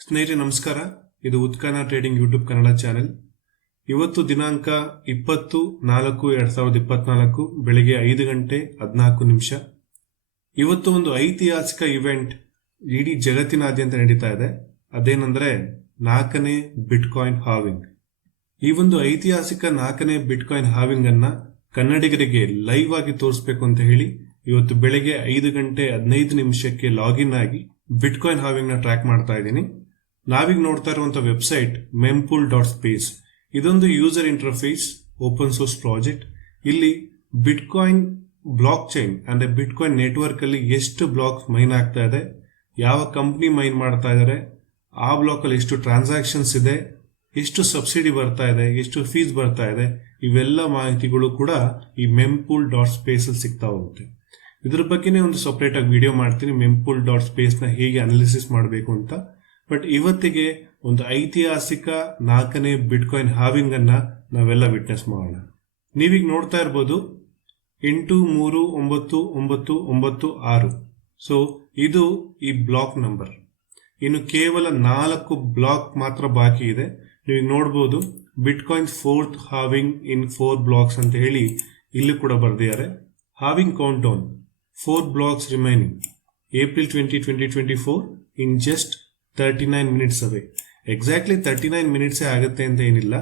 ಸ್ನೇಹಿತರೆ ನಮಸ್ಕಾರ. ಇದು ಉತ್ಕನ ಟ್ರೇಡಿಂಗ್ ಯೂಟ್ಯೂಬ್ ಕನ್ನಡ ಚಾನೆಲ್. ಇವತ್ತು ದಿನಾಂಕ 20-4-2024 ಬೆಳಿಗ್ಗೆ 5:14. ಇವತ್ತು ಒಂದು ಐತಿಹಾಸಿಕ ಇವೆಂಟ್ ಇಡೀ ಜಗತ್ತಿನಾದ್ಯಂತ ನಡೀತಾ ಇದೆ. ಅದೇನೆಂದ್ರೆ 4ನೇ ಬಿಟ್ಕಾಯಿನ್ ಹಾವಿಂಗ್. ಈ ಒಂದು ಐತಿಹಾಸಿಕ 4ನೇ ಬಿಟ್ಕಾಯಿನ್ ಹಾವಿಂಗ್ ಅನ್ನ ಕನ್ನಡಿಗರಿಗೆ ಲೈವ್ ಆಗಿ ತೋರಿಸಬೇಕು ಅಂತ ಹೇಳಿ ಇವತ್ತು ಬೆಳಿಗ್ಗೆ 5:15 ಲಾಗಿನ್ ಆಗಿ ಬಿಟ್ಕಾಯಿನ್ ಹಾವಿಂಗ್ ನ ಟ್ರ್ಯಾಕ್ ಮಾಡ್ತಾ ಇದ್ದೀನಿ. ನಾವೀಗ ನೋಡ್ತಾ ಇರುವಂತಹ ವೆಬ್ಸೈಟ್ mempool.space. ಇದೊಂದು user interface open source project. ಇಲ್ಲಿ ಬಿಟ್ಕಾಯಿನ್ ಬ್ಲಾಕ್ ಚೈನ್ ಅಂದ್ರೆ ಬಿಟ್ಕಾಯಿನ್ ನೆಟ್ವರ್ಕ್ ಅಲ್ಲಿ ಎಷ್ಟು ಬ್ಲಾಕ್ ಮೈನ್ ಆಗ್ತಾ ಇದೆ, ಯಾವ ಕಂಪ್ನಿ ಮೈನ್ ಮಾಡ್ತಾ ಇದಾರೆ, ಆ ಬ್ಲಾಕ್ ಅಲ್ಲಿ ಎಷ್ಟು ಟ್ರಾನ್ಸಾಕ್ಷನ್ಸ್ ಇದೆ, ಎಷ್ಟು ಸಬ್ಸಿಡಿ ಬರ್ತಾ ಇದೆ, ಎಷ್ಟು ಫೀಸ್ ಬರ್ತಾ ಇದೆ, ಇವೆಲ್ಲ ಮಾಹಿತಿಗಳು ಕೂಡ ಈ mempool.space ಅಲ್ಲಿ ಸಿಗ್ತಾ ಹೋಗುತ್ತೆ. ಇದ್ರ ಬಗ್ಗೆನೇ ಒಂದು ಸಪರೇಟ್ ಆಗಿ ವಿಡಿಯೋ ಮಾಡ್ತೀನಿ, mempool.space ನ ಹೇಗೆ ಅನಾಲಿಸಿಸ್ ಮಾಡಬೇಕು ಅಂತ. ಬಟ್ ಇವತ್ತಿಗೆ ಒಂದು ಐತಿಹಾಸಿಕ 4ನೇ ಬಿಟ್ಕಾಯಿನ್ ಹಾವಿಂಗ್ ಅನ್ನ ನಾವೆಲ್ಲ ವಿಟ್ನೆಸ್ ಮಾಡೋಣ. ನೀವೀಗ ನೋಡ್ತಾ ಇರ್ಬೋದು 839996. ಸೊ ಇದು ಈ ಬ್ಲಾಕ್ ನಂಬರ್. ಇನ್ನು ಕೇವಲ 4 ಬ್ಲಾಕ್ ಮಾತ್ರ ಬಾಕಿ ಇದೆ. ನೀವು ನೋಡ್ಬೋದು ಬಿಟ್ಕಾಯಿನ್ 4th ಹಾವಿಂಗ್ ಇನ್ 4 ಬ್ಲಾಕ್ಸ್ ಅಂತ ಹೇಳಿ ಇಲ್ಲಿ ಕೂಡ ಬರ್ದಿದ್ದಾರೆ. Having count down 4 blocks remaining April 20, 2024 in just 39 minutes away. Exactly 39 ಮಿನಿಟ್ಸೇ ಆಗುತ್ತೆ ಅಂತ ಏನಿಲ್ಲ.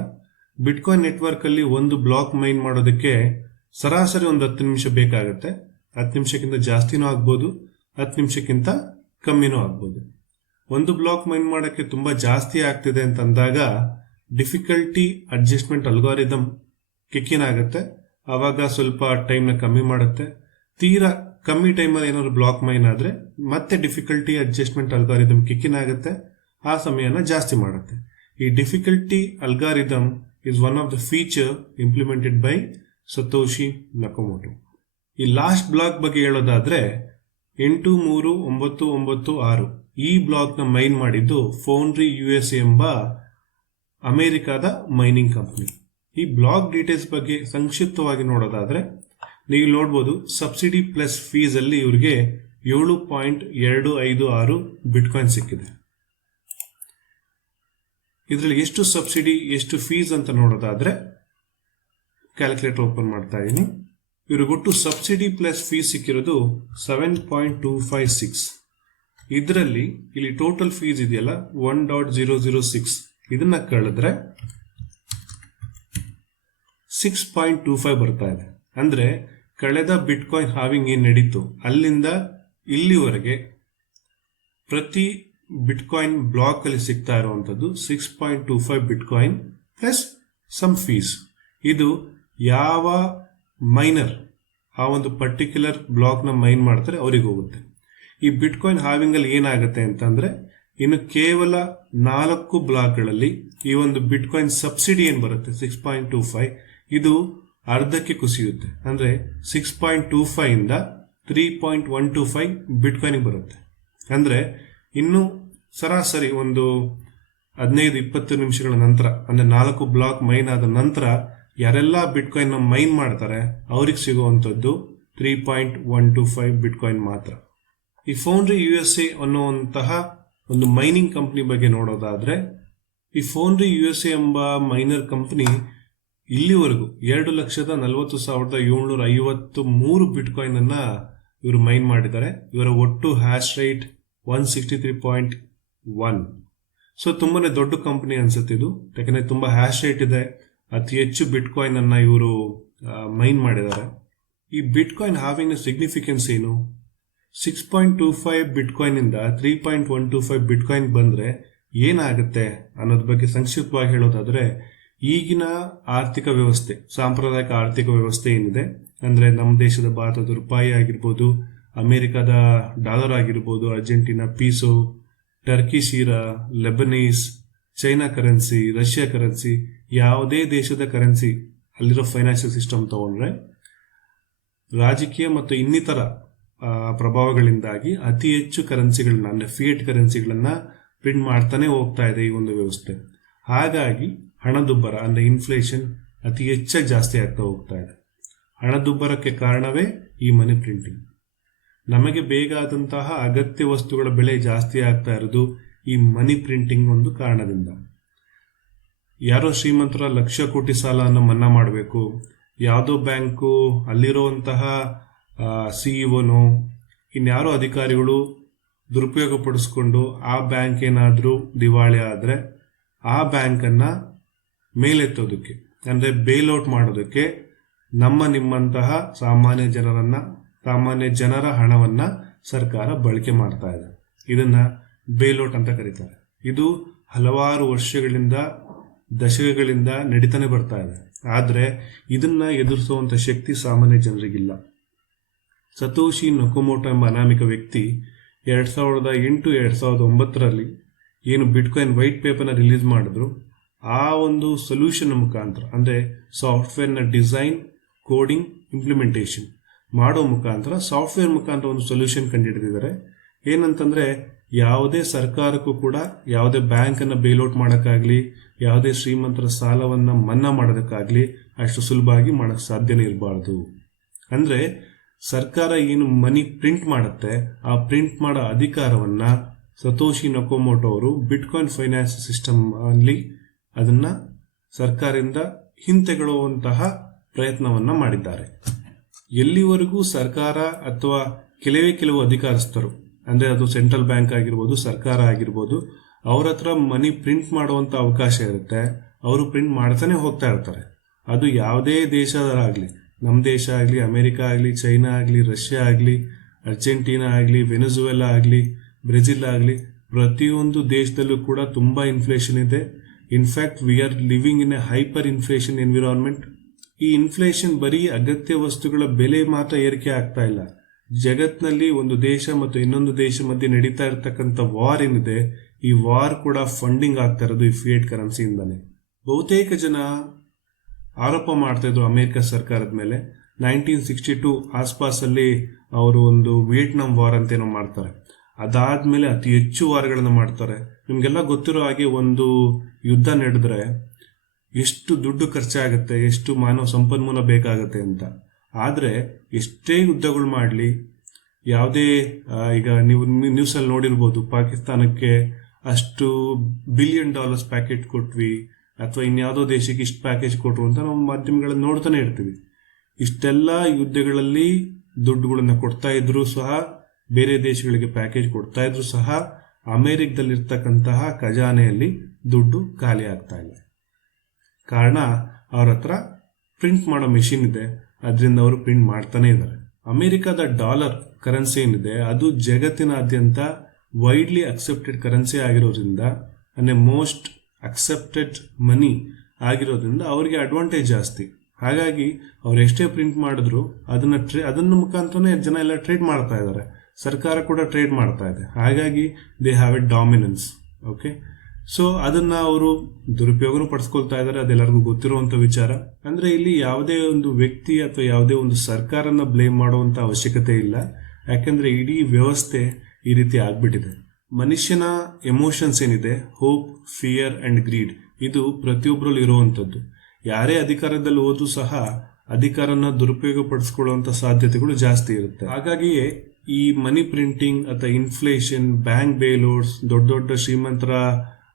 ಬಿಟ್ಕಾಯಿನ್ ನೆಟ್ವರ್ಕ್ ಅಲ್ಲಿ ಒಂದು ಬ್ಲಾಕ್ ಮೈನ್ ಮಾಡೋದಕ್ಕೆ ಸರಾಸರಿ ಒಂದು 10 ನಿಮಿಷ ಬೇಕಾಗುತ್ತೆ. 10 ನಿಮಿಷಕ್ಕಿಂತ ಜಾಸ್ತಿನೂ ಆಗ್ಬೋದು, 10 ನಿಮಿಷಕ್ಕಿಂತ ಕಮ್ಮಿನೂ ಆಗ್ಬೋದು. ಒಂದು ಬ್ಲಾಕ್ ಮೈನ್ ಮಾಡೋಕ್ಕೆ ತುಂಬಾ ಜಾಸ್ತಿ ಆಗ್ತಿದೆ ಅಂತ ಅಂದಾಗ ಡಿಫಿಕಲ್ಟಿ ಅಡ್ಜಸ್ಟ್ಮೆಂಟ್ ಅಲ್ಗಾರಿದಮ್ ಕಿಕ್ಕಿನ್ ಆಗುತ್ತೆ. ಆವಾಗ ಸ್ವಲ್ಪ ಟೈಮ್ನ ಕಮ್ಮಿ ಮಾಡುತ್ತೆ. ತೀರಾ ಕಮ್ಮಿ ಟೈಮಲ್ಲಿ ಏನಾದ್ರು ಬ್ಲಾಕ್ ಮೈನ್ ಆದ್ರೆ ಮತ್ತೆ ಡಿಫಿಕಲ್ಟಿ ಅಡ್ಜಸ್ಟ್ಮೆಂಟ್ ಅಲ್ಗಾರಿದಮ್ ಕಿಕ್ಕಿನ್ ಆಗುತ್ತೆ, ಆ ಸಮಯನ ಜಾಸ್ತಿ ಮಾಡುತ್ತೆ. ಈ difficulty algorithm is one of the feature implemented by Satoshi Nakamoto. ಈ ಲಾಸ್ಟ್ ಬ್ಲಾಕ್ ಬಗ್ಗೆ ಹೇಳೋದಾದ್ರೆ 83996 ಈ ಬ್ಲಾಕ್ ನ ಮೈನ್ ಮಾಡಿದ್ದು ಫೌಂಡ್ರಿ USA ಎಂಬ ಅಮೆರಿಕಾದ ಮೈನಿಂಗ್ ಕಂಪನಿ. ಈ ಬ್ಲಾಕ್ ಡೀಟೇಲ್ಸ್ ಬಗ್ಗೆ ಸಂಕ್ಷಿಪ್ತವಾಗಿ ನೋಡೋದಾದ್ರೆ ನೀವು ನೋಡ್ಬೋದು ಸಬ್ಸಿಡಿ ಪ್ಲಸ್ ಫೀಸ್ ಅಲ್ಲಿ ಇವರಿಗೆ 7.256 ಬಿಟ್ಕಾಯಿನ್ ಸಿಕ್ಕಿದೆ. ಇದರಲ್ಲಿ ಎಷ್ಟು ಸಬ್ಸಿಡಿ ಎಷ್ಟು ಫೀಸ್ ಅಂತ ನೋಡೋದಾದ್ರೆ ಕ್ಯಾಲ್ಕುಲೇಟರ್ ಓಪನ್ ಮಾಡ್ತಾ ಇದ್ದೀನಿ. ಇವ್ರಿಗೆ ಒಟ್ಟು ಸಬ್ಸಿಡಿ ಪ್ಲಸ್ ಫೀಸ್ ಸಿಕ್ಕಿರೋದು 7.256. ಇದರಲ್ಲಿ ಇಲ್ಲಿ ಟೋಟಲ್ ಫೀಸ್ ಇದೆಯಲ್ಲ 1.006, ಇದನ್ನ ಕಳೆದ್ರೆ 6.25 ಬರ್ತಾ ಇದೆ. ಅಂದ್ರೆ ಕಳೆದ ಬಿಟ್ಕಾಯಿನ್ ಹಾವಿಂಗ್ ಏನ್ ನಡೀತು ಅಲ್ಲಿಂದ ಇಲ್ಲಿವರೆಗೆ ಪ್ರತಿ ಬಿಟ್ಕಾಯಿನ್ ಬ್ಲಾಕ್ ಅಲ್ಲಿ ಸಿಗ್ತಾ ಇರುವಂತದ್ದು 6.25 ಬಿಟ್ಕಾಯಿನ್ ಪ್ಲಸ್ ಸಮ್ ಫೀಸ್. ಇದು ಯಾವ ಮೈನರ್ ಆ ಒಂದು ಪರ್ಟಿಕ್ಯುಲರ್ ಬ್ಲಾಕ್ ನ ಮೈನ್ ಮಾಡ್ತಾರೆ ಅವ್ರಿಗೆ ಹೋಗುತ್ತೆ. ಈ ಬಿಟ್ಕಾಯಿನ್ ಹಾವಿಂಗ್ ಅಲ್ಲಿ ಏನಾಗುತ್ತೆ ಅಂತಂದ್ರೆ ಇನ್ನು ಕೇವಲ 4 ಬ್ಲಾಕ್ಗಳಲ್ಲಿ ಈ ಒಂದು ಬಿಟ್ಕಾಯಿನ್ ಸಬ್ಸಿಡಿ ಏನ್ ಬರುತ್ತೆ 6.25 ಇದು ಅರ್ಧಕ್ಕೆ ಕುಸಿಯುತ್ತೆ. ಅಂದ್ರೆ 6.25 ಇಂದ 3.125 ಬಿಟ್ಕಾಯಿನ್ ಬರುತ್ತೆ. ಅಂದ್ರೆ ಇನ್ನು ಸರಾಸರಿ ಒಂದು 15-20 ನಿಮಿಷಗಳ ನಂತರ ಅಂದ್ರೆ 4 ಬ್ಲಾಕ್ ಮೈನ್ ಆದ ನಂತರ ಯಾರೆಲ್ಲ ಬಿಟ್ಕಾಯಿನ್ ನ ಮೈನ್ ಮಾಡ್ತಾರೆ ಅವ್ರಿಗೆ ಸಿಗುವಂತದ್ದು 3.125 ಬಿಟ್ಕಾಯಿನ್ ಮಾತ್ರ. ಈ ಫೌಂಡ್ರಿ USA ಅನ್ನುವಂತಹ ಒಂದು ಮೈನಿಂಗ್ ಕಂಪನಿ ಬಗ್ಗೆ ನೋಡೋದಾದ್ರೆ ಈ ಫೌಂಡ್ರಿ USA ಎಂಬ ಮೈನರ್ ಕಂಪನಿ ಇಲ್ಲಿವರೆಗೂ 2,40,753 ಬಿಟ್ಕಾಯಿನ್ ಅನ್ನ ಇವರು ಮೈನ್ ಮಾಡಿದ್ದಾರೆ. ಇವರ ಒಟ್ಟು ಹ್ಯಾಶ್ ರೈಟ್ 163.1. ಸೊ ತುಂಬಾನೇ ದೊಡ್ಡ ಕಂಪನಿ ಅನ್ಸುತ್ತೆ ಇದು, ಯಾಕಂದ್ರೆ ತುಂಬಾ ಹ್ಯಾಶ್ ರೇಟ್ ಇದೆ. ಅತಿ ಹೆಚ್ಚು ಬಿಟ್ಕಾಯಿನ್ ಅನ್ನ ಇವರು ಮೈನ್ ಮಾಡಿದ್ದಾರೆ. ಈ ಬಿಟ್ಕಾಯಿನ್ ಹಾವಿಂಗ್ ನ ಸಿಗ್ನಿಫಿಕೆನ್ಸ್ ಏನು? 6.25 ಬಿಟ್ಕಾಯಿನ್ ಇಂದ 3.125 ಬಿಟ್ಕಾಯಿನ್ ಬಂದ್ರೆ ಏನಾಗುತ್ತೆ ಅನ್ನೋದ್ರ ಬಗ್ಗೆ ಸಂಕ್ಷಿಪ್ತವಾಗಿ ಹೇಳೋದಾದ್ರೆ ಈಗಿನ ಆರ್ಥಿಕ ವ್ಯವಸ್ಥೆ, ಸಾಂಪ್ರದಾಯಿಕ ಆರ್ಥಿಕ ವ್ಯವಸ್ಥೆ ಏನಿದೆ ಅಂದ್ರೆ ನಮ್ಮ ದೇಶದ ಭಾರತದ ರೂಪಾಯಿ ಆಗಿರ್ಬೋದು, ಅಮೆರಿಕದ ಡಾಲರ್ ಆಗಿರ್ಬೋದು, ಅರ್ಜೆಂಟೀನಾ ಪೀಸೋ, ಟರ್ಕಿ ಶೀರಾ, Lebanese, China currency, Russia currency, ಯಾವುದೇ ದೇಶದ ಕರೆನ್ಸಿ ಅಲ್ಲಿರೋ ಫೈನಾನ್ಷಿಯಲ್ ಸಿಸ್ಟಮ್ ತಗೊಂಡ್ರೆ ರಾಜಕೀಯ ಮತ್ತು ಇನ್ನಿತರ ಪ್ರಭಾವಗಳಿಂದಾಗಿ ಅತಿ ಹೆಚ್ಚು ಕರೆನ್ಸಿಗಳನ್ನ ಅಂದ್ರೆ ಫಿಯಟ್ ಕರೆನ್ಸಿಗಳನ್ನ ಪ್ರಿಂಟ್ ಮಾಡ್ತಾನೆ ಹೋಗ್ತಾ ಇದೆ ಈ ಒಂದು ವ್ಯವಸ್ಥೆ. ಹಾಗಾಗಿ ಹಣದುಬ್ಬರ ಅಂದ್ರೆ ಇನ್ಫ್ಲೇಷನ್ ಅತಿ ಹೆಚ್ಚಾಗಿ ಜಾಸ್ತಿ ಆಗ್ತಾ ಹೋಗ್ತಾ ಇದೆ. ಹಣದುಬ್ಬರಕ್ಕೆ ಕಾರಣವೇ ಈ ಮನಿ ಪ್ರಿಂಟಿಂಗ್. ನಮಗೆ ಬೇಕಾದಂತಹ ಅಗತ್ಯ ವಸ್ತುಗಳ ಬೆಲೆ ಜಾಸ್ತಿ ಆಗ್ತಾ ಇರೋದು ಈ ಮನಿ ಪ್ರಿಂಟಿಂಗ್ ಒಂದು ಕಾರಣದಿಂದ. ಯಾರೋ ಶ್ರೀಮಂತರ ಲಕ್ಷ ಕೋಟಿ ಸಾಲವನ್ನು ಮನ್ನಾ ಮಾಡಬೇಕು, ಯಾವುದೋ ಬ್ಯಾಂಕು ಅಲ್ಲಿರುವಂತಹ ಸಿಇಒನೋ ಇನ್ಯಾರೋ ಅಧಿಕಾರಿಗಳು ದುರುಪಯೋಗ ಪಡಿಸ್ಕೊಂಡು ಆ ಬ್ಯಾಂಕ್ ಏನಾದರೂ ದಿವಾಳಿ ಆದರೆ ಆ ಬ್ಯಾಂಕನ್ನು ಮೇಲೆತ್ತೋದಕ್ಕೆ ಅಂದರೆ ಬೇಲ್ಔಟ್ ಮಾಡೋದಕ್ಕೆ ನಿಮ್ಮಂತಹ ಸಾಮಾನ್ಯ ಜನರ ಹಣವನ್ನ ಸರ್ಕಾರ ಬಳಕೆ ಮಾಡ್ತಾ ಇದೆ. ಇದನ್ನ ಬೇಲ್ಔಟ್ ಅಂತ ಕರೀತಾರೆ. ಇದು ಹಲವಾರು ವರ್ಷಗಳಿಂದ ದಶಕಗಳಿಂದ ನಡೀತಾನೆ ಬರ್ತಾ ಇದೆ. ಆದ್ರೆ ಇದನ್ನ ಎದುರಿಸುವಂತ ಶಕ್ತಿ ಸಾಮಾನ್ಯ ಜನರಿಗಿಲ್ಲ. ಸತೋಶಿ ನಕೊಮೋಟೋ ಎಂಬ ಅನಾಮಿಕ ವ್ಯಕ್ತಿ 2008-2009 ಏನು ಬಿಟ್ಕಾಯಿನ್ ವೈಟ್ ಪೇಪರ್ನ ರಿಲೀಸ್ ಮಾಡಿದ್ರು, ಆ ಒಂದು ಸೊಲ್ಯೂಷನ್ ಮುಖಾಂತರ ಅಂದರೆ ಸಾಫ್ಟ್ವೇರ್ನ ಡಿಸೈನ್, ಕೋಡಿಂಗ್, ಇಂಪ್ಲಿಮೆಂಟೇಷನ್ ಮಾಡೋ ಮುಖಾಂತರ ಸಾಫ್ಟ್ವೇರ್ ಮುಖಾಂತರ ಒಂದು ಸೊಲ್ಯೂಷನ್ ಕಂಡುಹಿಡಿದಿದ್ದಾರೆ. ಏನಂತಂದ್ರೆ ಯಾವುದೇ ಸರ್ಕಾರಕ್ಕೂ ಕೂಡ ಯಾವುದೇ ಬ್ಯಾಂಕನ್ನು ಬೇಲ್ಔಟ್ ಮಾಡೋಕ್ಕಾಗಲಿ, ಯಾವುದೇ ಶ್ರೀಮಂತರ ಸಾಲವನ್ನು ಮನ್ನಾ ಮಾಡೋದಕ್ಕಾಗಲಿ ಅಷ್ಟು ಸುಲಭವಾಗಿ ಮಾಡೋಕ್ಕೆ ಸಾಧ್ಯನೇ ಇರಬಾರ್ದು. ಅಂದರೆ ಸರ್ಕಾರ ಏನು ಮನಿ ಪ್ರಿಂಟ್ ಮಾಡುತ್ತೆ, ಆ ಪ್ರಿಂಟ್ ಮಾಡೋ ಅಧಿಕಾರವನ್ನ ಸತೋಶಿ ನಕೊಮೋಟೋ ಅವರು ಬಿಟ್ಕಾಯಿನ್ ಫೈನಾನ್ಸ್ ಸಿಸ್ಟಮ್ ಅಲ್ಲಿ ಅದನ್ನ ಸರ್ಕಾರದಿಂದ ಹಿಂತೆಗೊಳ್ಳುವಂತಹ ಪ್ರಯತ್ನವನ್ನ ಮಾಡಿದ್ದಾರೆ. ಎಲ್ಲಿವರೆಗೂ ಸರ್ಕಾರ ಅಥವಾ ಕೆಲವು ಅಧಿಕಾರಸ್ಥರು ಅಂದ್ರೆ ಅದು ಸೆಂಟ್ರಲ್ ಬ್ಯಾಂಕ್ ಆಗಿರ್ಬೋದು, ಸರ್ಕಾರ ಆಗಿರ್ಬೋದು, ಅವ್ರ ಹತ್ರ ಮನಿ ಪ್ರಿಂಟ್ ಮಾಡುವಂತ ಅವಕಾಶ ಇರುತ್ತೆ, ಅವರು ಪ್ರಿಂಟ್ ಮಾಡ್ತಾನೆ ಹೋಗ್ತಾ ಇರ್ತಾರೆ. ಅದು ಯಾವುದೇ ದೇಶದಾಗಲಿ, ನಮ್ಮ ದೇಶ ಆಗಲಿ, ಅಮೆರಿಕ ಆಗಲಿ, ಚೈನಾ ಆಗಲಿ, ರಷ್ಯಾ ಆಗಲಿ, ಅರ್ಜೆಂಟೀನಾ ಆಗಲಿ, ವೆನೆಜುವೆಲಾ ಆಗಲಿ, ಬ್ರೆಜಿಲ್ ಆಗಲಿ, ಪ್ರತಿಯೊಂದು ದೇಶದಲ್ಲೂ ಕೂಡ ತುಂಬಾ ಇನ್ಫ್ಲೇಷನ್ ಇದೆ. In fact we are living in a hyper inflation environment. ಈ ಇನ್ಫ್ಲೇಷನ್ ಬರೀ ಅಗತ್ಯ ವಸ್ತುಗಳ ಬೆಲೆ ಮಾತ್ರ ಏರಿಕೆ ಆಗ್ತಾ ಇಲ್ಲ. ಜಗತ್ನಲ್ಲಿ ಒಂದು ದೇಶ ಮತ್ತು ಇನ್ನೊಂದು ದೇಶ ಮಧ್ಯೆ ನಡೀತಾ ಇರತಕ್ಕಂಥ ವಾರ್ ಏನಿದೆ, ಈ ವಾರ್ ಕೂಡ ಫಂಡಿಂಗ್ ಆಗ್ತಾ ಇರೋದು ಈ ಫಿಯೇಟ್ ಕರೆನ್ಸಿಯಿಂದಾನೆ. ಬಹುತೇಕ ಜನ ಆರೋಪ ಮಾಡ್ತಾ ಇದ್ರು ಅಮೆರಿಕ ಸರ್ಕಾರದ ಮೇಲೆ. 1962 ಆಸ್ಪಾಸಲ್ಲಿ ಅವರು ಒಂದು ವಿಯೆಟ್ನಾಂ ವಾರ್ ಅಂತ ಏನೋ ಮಾಡ್ತಾರೆ. ಅದಾದ್ಮೇಲೆ ಅತಿ ಹೆಚ್ಚು ವಾರ್ಗಳನ್ನು ಮಾಡ್ತಾರೆ. ನಿಮ್ಗೆಲ್ಲ ಗೊತ್ತಿರೋ ಹಾಗೆ ಒಂದು ಯುದ್ಧ ನಡೆದ್ರೆ ಎಷ್ಟು ದುಡ್ಡು ಖರ್ಚಾಗುತ್ತೆ, ಎಷ್ಟು ಮಾನವ ಸಂಪನ್ಮೂಲ ಬೇಕಾಗತ್ತೆ ಅಂತ. ಆದ್ರೆ ಎಷ್ಟೇ ಯುದ್ಧಗಳು ಮಾಡಲಿ, ಯಾವುದೇ ಈಗ ನೀವು ನ್ಯೂಸಲ್ಲಿ ನೋಡಿರ್ಬೋದು, ಪಾಕಿಸ್ತಾನಕ್ಕೆ ಅಷ್ಟು $1 ಬಿಲಿಯನ್ ಪ್ಯಾಕೇಜ್ ಕೊಟ್ವಿ ಅಥವಾ ಇನ್ಯಾವುದೋ ದೇಶಕ್ಕೆ ಇಷ್ಟು ಪ್ಯಾಕೇಜ್ ಕೊಟ್ರು ಅಂತ ನಾವು ಮಾಧ್ಯಮಗಳಲ್ಲಿ ನೋಡ್ತಾನೆ ಇರ್ತೀವಿ. ಇಷ್ಟೆಲ್ಲ ಯುದ್ಧಗಳಲ್ಲಿ ದುಡ್ಡುಗಳನ್ನ ಕೊಡ್ತಾ ಇದ್ರು ಸಹ, ಬೇರೆ ದೇಶಗಳಿಗೆ ಪ್ಯಾಕೇಜ್ ಕೊಡ್ತಾ ಇದ್ರು ಸಹ ಅಮೆರಿಕದಲ್ಲಿರ್ತಕ್ಕಂತಹ ಖಜಾನೆಯಲ್ಲಿ ದುಡ್ಡು ಖಾಲಿ ಆಗ್ತಾ ಇಲ್ಲ. ಕಾರಣ ಅವ್ರ ಹತ್ರ ಪ್ರಿಂಟ್ ಮಾಡೋ ಮೆಷಿನ್ ಇದೆ, ಅದರಿಂದ ಅವರು ಪ್ರಿಂಟ್ ಮಾಡ್ತಾನೆ ಇದ್ದಾರೆ. ಅಮೆರಿಕದ ಡಾಲರ್ ಕರೆನ್ಸಿ ಏನಿದೆ ಅದು ಜಗತ್ತಿನಾದ್ಯಂತ ವೈಡ್ಲಿ ಅಕ್ಸೆಪ್ಟೆಡ್ ಕರೆನ್ಸಿ ಆಗಿರೋದ್ರಿಂದ, ಅಂದ್ರೆ ಮೋಸ್ಟ್ ಅಕ್ಸೆಪ್ಟೆಡ್ ಮನಿ ಆಗಿರೋದ್ರಿಂದ ಅವರಿಗೆ ಅಡ್ವಾಂಟೇಜ್ ಜಾಸ್ತಿ. ಹಾಗಾಗಿ ಅವ್ರು ಎಷ್ಟೇ ಪ್ರಿಂಟ್ ಮಾಡಿದ್ರು ಅದನ್ನ ಮುಖಾಂತರನೇ ಜನ ಎಲ್ಲ ಟ್ರೇಡ್ ಮಾಡ್ತಾ ಇದ್ದಾರೆ. ಸರ್ಕಾರ ಕೂಡ ಟ್ರೇಡ್ ಮಾಡ್ತಾ ಇದೆ. ಹಾಗಾಗಿ they have A dominance. Okay, so ಅದನ್ನ ಅವರು ದುರುಪಯೋಗನೂ ಪಡಿಸ್ಕೊಳ್ತಾ ಇದ್ದಾರೆ. ಅದೆಲ್ಲರಿಗೂ ಗೊತ್ತಿರುವಂತ ವಿಚಾರ. ಅಂದ್ರೆ ಇಲ್ಲಿ ಯಾವುದೇ ಒಂದು ವ್ಯಕ್ತಿ ಅಥವಾ ಯಾವುದೇ ಒಂದು ಸರ್ಕಾರನ ಬ್ಲೇಮ್ ಮಾಡುವಂತ ಅವಶ್ಯಕತೆ ಇಲ್ಲ. ಯಾಕಂದ್ರೆ ಇಡೀ ವ್ಯವಸ್ಥೆ ಈ ರೀತಿ ಆಗ್ಬಿಟ್ಟಿದೆ. ಮನುಷ್ಯನ ಎಮೋಷನ್ಸ್ ಏನಿದೆ, ಹೋಪ್, ಫಿಯರ್ ಅಂಡ್ ಗ್ರೀಡ್, ಇದು ಪ್ರತಿಯೊಬ್ಬರಲ್ಲಿ ಇರುವಂತದ್ದು. ಯಾರೇ ಅಧಿಕಾರದಲ್ಲಿ ಹೋದ್ರೂ ಸಹ ಅಧಿಕಾರನ ದುರುಪಯೋಗ ಪಡಿಸ್ಕೊಳ್ಳುವಂತ ಸಾಧ್ಯತೆಗಳು ಜಾಸ್ತಿ ಇರುತ್ತೆ. ಹಾಗಾಗಿಯೇ ಈ ಮನಿ ಪ್ರಿಂಟಿಂಗ್ ಅಥವಾ ಇನ್ಫ್ಲೇಷನ್, ಬ್ಯಾಂಕ್ ಬೇಲೋಡ್ಸ್, ದೊಡ್ಡ ದೊಡ್ಡ ಶ್ರೀಮಂತರ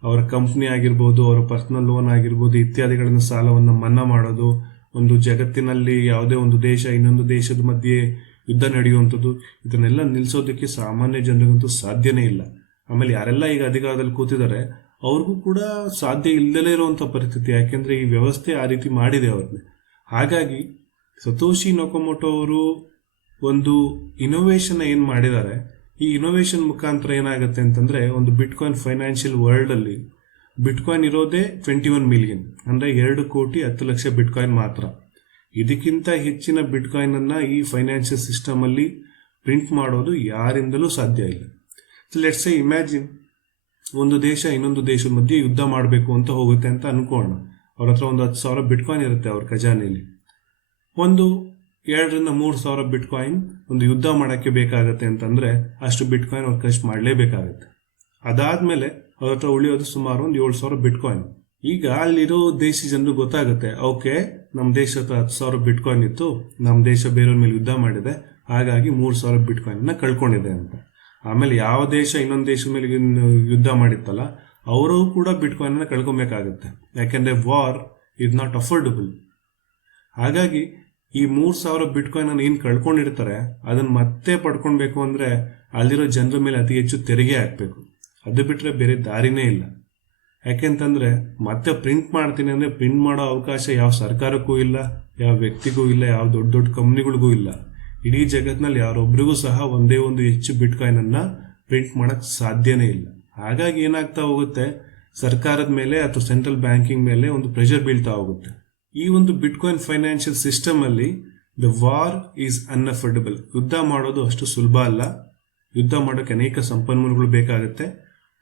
ಅವರ ಕಂಪ್ನಿ ಆಗಿರ್ಬೋದು, ಅವರ ಪರ್ಸನಲ್ ಲೋನ್ ಆಗಿರ್ಬೋದು, ಇತ್ಯಾದಿಗಳನ್ನ ಸಾಲವನ್ನು ಮನ್ನಾ ಮಾಡೋದು, ಒಂದು ಜಗತ್ತಿನಲ್ಲಿ ಯಾವುದೇ ಒಂದು ದೇಶ ಇನ್ನೊಂದು ದೇಶದ ಮಧ್ಯೆ ಯುದ್ಧ ನಡೆಯುವಂಥದ್ದು, ಇದನ್ನೆಲ್ಲ ನಿಲ್ಲಿಸೋದಕ್ಕೆ ಸಾಮಾನ್ಯ ಜನರಿಗಂತೂ ಸಾಧ್ಯನೇ ಇಲ್ಲ. ಆಮೇಲೆ ಯಾರೆಲ್ಲ ಈಗ ಅಧಿಕಾರದಲ್ಲಿ ಕೂತಿದ್ದಾರೆ ಅವ್ರಿಗೂ ಕೂಡ ಸಾಧ್ಯ ಇಲ್ಲದಲೇ ಇರುವಂತ ಪರಿಸ್ಥಿತಿ. ಯಾಕೆಂದ್ರೆ ಈ ವ್ಯವಸ್ಥೆ ಆ ರೀತಿ ಮಾಡಿದೆ ಅವ್ರನ್ನ. ಹಾಗಾಗಿ ಸತೋಶಿ ನಕೊಮೋಟೋ ಅವರು ಒಂದು ಇನೋವೇಷನ್ ಏನ್ ಮಾಡಿದ್ದಾರೆ, ಈ ಇನೋವೇಷನ್ ಮುಖಾಂತರ ಏನಾಗುತ್ತೆ ಅಂತಂದ್ರೆ, ಒಂದು ಬಿಟ್ಕಾಯಿನ್ ಫೈನಾನ್ಷಿಯಲ್ ವರ್ಲ್ಡ್ ಅಲ್ಲಿ ಬಿಟ್ಕಾಯಿನ್ ಇರೋದೇ 21 ಮಿಲಿಯನ್, ಅಂದ್ರೆ 2,10,00,000 ಬಿಟ್ಕಾಯಿನ್ ಮಾತ್ರ. ಇದಕ್ಕಿಂತ ಹೆಚ್ಚಿನ ಬಿಟ್ಕಾಯಿನ್ ಅನ್ನ ಈ ಫೈನಾನ್ಷಿಯಲ್ ಸಿಸ್ಟಮ್ ಅಲ್ಲಿ ಪ್ರಿಂಟ್ ಮಾಡೋದು ಯಾರಿಂದಲೂ ಸಾಧ್ಯ ಇಲ್ಲ. ಸೊ ಲೆಟ್ಸ್ ಸೇ ಇಮ್ಯಾಜಿನ್ ಒಂದು ದೇಶ ಇನ್ನೊಂದು ದೇಶದ ಮಧ್ಯೆ ಯುದ್ಧ ಮಾಡಬೇಕು ಅಂತ ಹೋಗುತ್ತೆ ಅಂತ ಅನ್ಕೋಣ. ಅವ್ರ ಹತ್ರ ಒಂದು 10,000 ಬಿಟ್ಕಾಯಿನ್ ಇರುತ್ತೆ ಅವ್ರ ಖಜಾನೆಯಲ್ಲಿ. ಒಂದು 2,000-3,000 ಬಿಟ್ಕಾಯಿನ್ ಒಂದು ಯುದ್ಧ ಮಾಡಕ್ಕೆ ಬೇಕಾಗತ್ತೆ ಅಂತಂದ್ರೆ ಅಷ್ಟು ಬಿಟ್ಕಾಯಿನ್ ಅವ್ರು ಖರ್ಚು ಮಾಡಲೇಬೇಕಾಗತ್ತೆ. ಅದಾದ್ಮೇಲೆ ಅವ್ರ ಹತ್ರ ಉಳಿಯೋದು ಸುಮಾರು ಒಂದು 7,000 ಬಿಟ್ಕಾಯಿನ್. ಈಗ ಅಲ್ಲಿರೋ ದೇಶ ಜನರು ಗೊತ್ತಾಗುತ್ತೆ, ಓಕೆ ನಮ್ಮ ದೇಶ ಹತ್ರ 10,000 ಬಿಟ್ಕಾಯಿನ್ ಇತ್ತು, ನಮ್ಮ ದೇಶ ಬೇರೆಯವ್ರ ಮೇಲೆ ಯುದ್ಧ ಮಾಡಿದೆ, ಹಾಗಾಗಿ 3,000 ಬಿಟ್ಕಾಯಿನ್ ಕಳ್ಕೊಂಡಿದೆ ಅಂತ. ಆಮೇಲೆ ಯಾವ ದೇಶ ಇನ್ನೊಂದು ದೇಶದ ಮೇಲೆ ಯುದ್ಧ ಮಾಡಿತ್ತಲ್ಲ, ಅವರು ಕೂಡ ಬಿಟ್ಕಾಯಿನ್ ಅನ್ನ ಕಳ್ಕೊಬೇಕಾಗತ್ತೆ. ಯಾಕೆಂದ್ರೆ ವಾರ್ ಇಸ್ ನಾಟ್ ಅಫೋರ್ಡಬಲ್. ಹಾಗಾಗಿ ಈ 3,000 ಬಿಟ್ಕಾಯಿನ್ ಅನ್ನು ಏನ್ ಕಳ್ಕೊಂಡಿರ್ತಾರೆ ಅದನ್ನ ಮತ್ತೆ ಪಡ್ಕೊಳ್ಬೇಕು ಅಂದ್ರೆ ಅಲ್ಲಿರೋ ಜನರ ಮೇಲೆ ಅತಿ ಹೆಚ್ಚು ತೆರಿಗೆ ಹಾಕ್ಬೇಕು. ಅದು ಬಿಟ್ರೆ ಬೇರೆ ದಾರಿನೇ ಇಲ್ಲ. ಯಾಕೆಂತಂದ್ರೆ ಮತ್ತೆ ಪ್ರಿಂಟ್ ಮಾಡ್ತೀನಿ ಅಂದ್ರೆ ಪ್ರಿಂಟ್ ಮಾಡೋ ಅವಕಾಶ ಯಾವ ಸರ್ಕಾರಕ್ಕೂ ಇಲ್ಲ, ಯಾವ ವ್ಯಕ್ತಿಗೂ ಇಲ್ಲ, ಯಾವ ದೊಡ್ಡ ದೊಡ್ಡ ಕಂಪ್ನಿಗಳಿಗೂ ಇಲ್ಲ. ಇಡೀ ಜಗತ್ನಲ್ಲಿ ಯಾರೊಬ್ರಿಗೂ ಸಹ ಒಂದೇ ಒಂದು ಹೆಚ್ಚು ಬಿಟ್ಕಾಯಿನ್ ಅನ್ನ ಪ್ರಿಂಟ್ ಮಾಡಕ್ ಸಾಧ್ಯನೇ ಇಲ್ಲ. ಹಾಗಾಗಿ ಏನಾಗ್ತಾ ಹೋಗುತ್ತೆ, ಸರ್ಕಾರದ ಮೇಲೆ ಅಥವಾ ಸೆಂಟ್ರಲ್ ಬ್ಯಾಂಕಿಂಗ್ ಮೇಲೆ ಒಂದು ಪ್ರೆಷರ್ ಬೀಳ್ತಾ ಹೋಗುತ್ತೆ. ಈ ಒಂದು ಬಿಟ್ಕಾಯಿನ್ ಫೈನಾನ್ಷಿಯಲ್ ಸಿಸ್ಟಮ್ ಅಲ್ಲಿ ದ ವಾರ್ ಈಸ್ ಅನ್ಅಫೋರ್ಡಬಲ್. ಯುದ್ಧ ಮಾಡೋದು ಅಷ್ಟು ಸುಲಭ ಅಲ್ಲ. ಯುದ್ಧ ಮಾಡೋಕೆ ಅನೇಕ ಸಂಪನ್ಮೂಲಗಳು ಬೇಕಾಗುತ್ತೆ.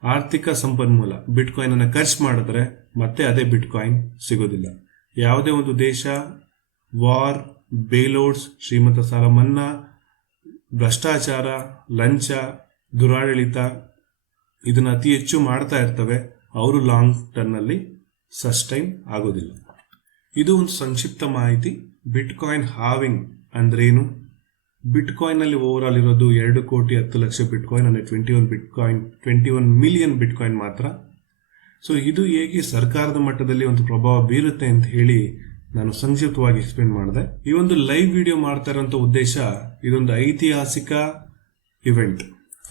ಆರ್ಥಿಕ ಸಂಪನ್ಮೂಲ ಬಿಟ್ಕಾಯಿನ್ ಅನ್ನ ಖರ್ಚು ಮಾಡಿದ್ರೆ ಮತ್ತೆ ಅದೇ ಬಿಟ್ಕಾಯಿನ್ ಸಿಗೋದಿಲ್ಲ. ಯಾವುದೇ ಒಂದು ದೇಶ ವಾರ್, ಬೇಲೋಡ್ಸ್, ಶ್ರೀಮಂತ ಸಾಲ ಮನ್ನಾ, ಭ್ರಷ್ಟಾಚಾರ, ಲಂಚ, ದುರಾಡಳಿತ ಇದನ್ನ ಅತಿ ಹೆಚ್ಚು ಮಾಡ್ತಾ ಇರ್ತವೆ. ಅವರು ಲಾಂಗ್ ಟರ್ಮ್ ನಲ್ಲಿ ಸಸ್ಟೈನ್ ಆಗೋದಿಲ್ಲ. ಇದು ಒಂದು ಸಂಕ್ಷಿಪ್ತ ಮಾಹಿತಿ. ಬಿಟ್ಕಾಯಿನ್ ಹಾವಿಂಗ್ ಅಂದ್ರೇನು, ಬಿಟ್ಕಾಯಿನ್ ಅಲ್ಲಿ ಓವರ್ ಆಲ್ ಇರೋದು 2,10,00,000 ಬಿಟ್ಕಾಯಿನ್ ಅಂದ್ರೆ 21 ಮಿಲಿಯನ್ ಬಿಟ್ಕಾಯಿನ್ ಮಾತ್ರ. ಸೊ ಇದು ಹೇಗೆ ಸರ್ಕಾರದ ಮಟ್ಟದಲ್ಲಿ ಒಂದು ಪ್ರಭಾವ ಬೀರುತ್ತೆ ಅಂತ ಹೇಳಿ ನಾನು ಸಂಕ್ಷಿಪ್ತವಾಗಿ ಎಕ್ಸ್ಪ್ಲೇನ್ ಮಾಡಿದೆ. ಈ ಒಂದು ಲೈವ್ ವಿಡಿಯೋ ಮಾಡ್ತಾ ಇರೋಂಥ ಉದ್ದೇಶ, ಇದೊಂದು ಐತಿಹಾಸಿಕ ಇವೆಂಟ್.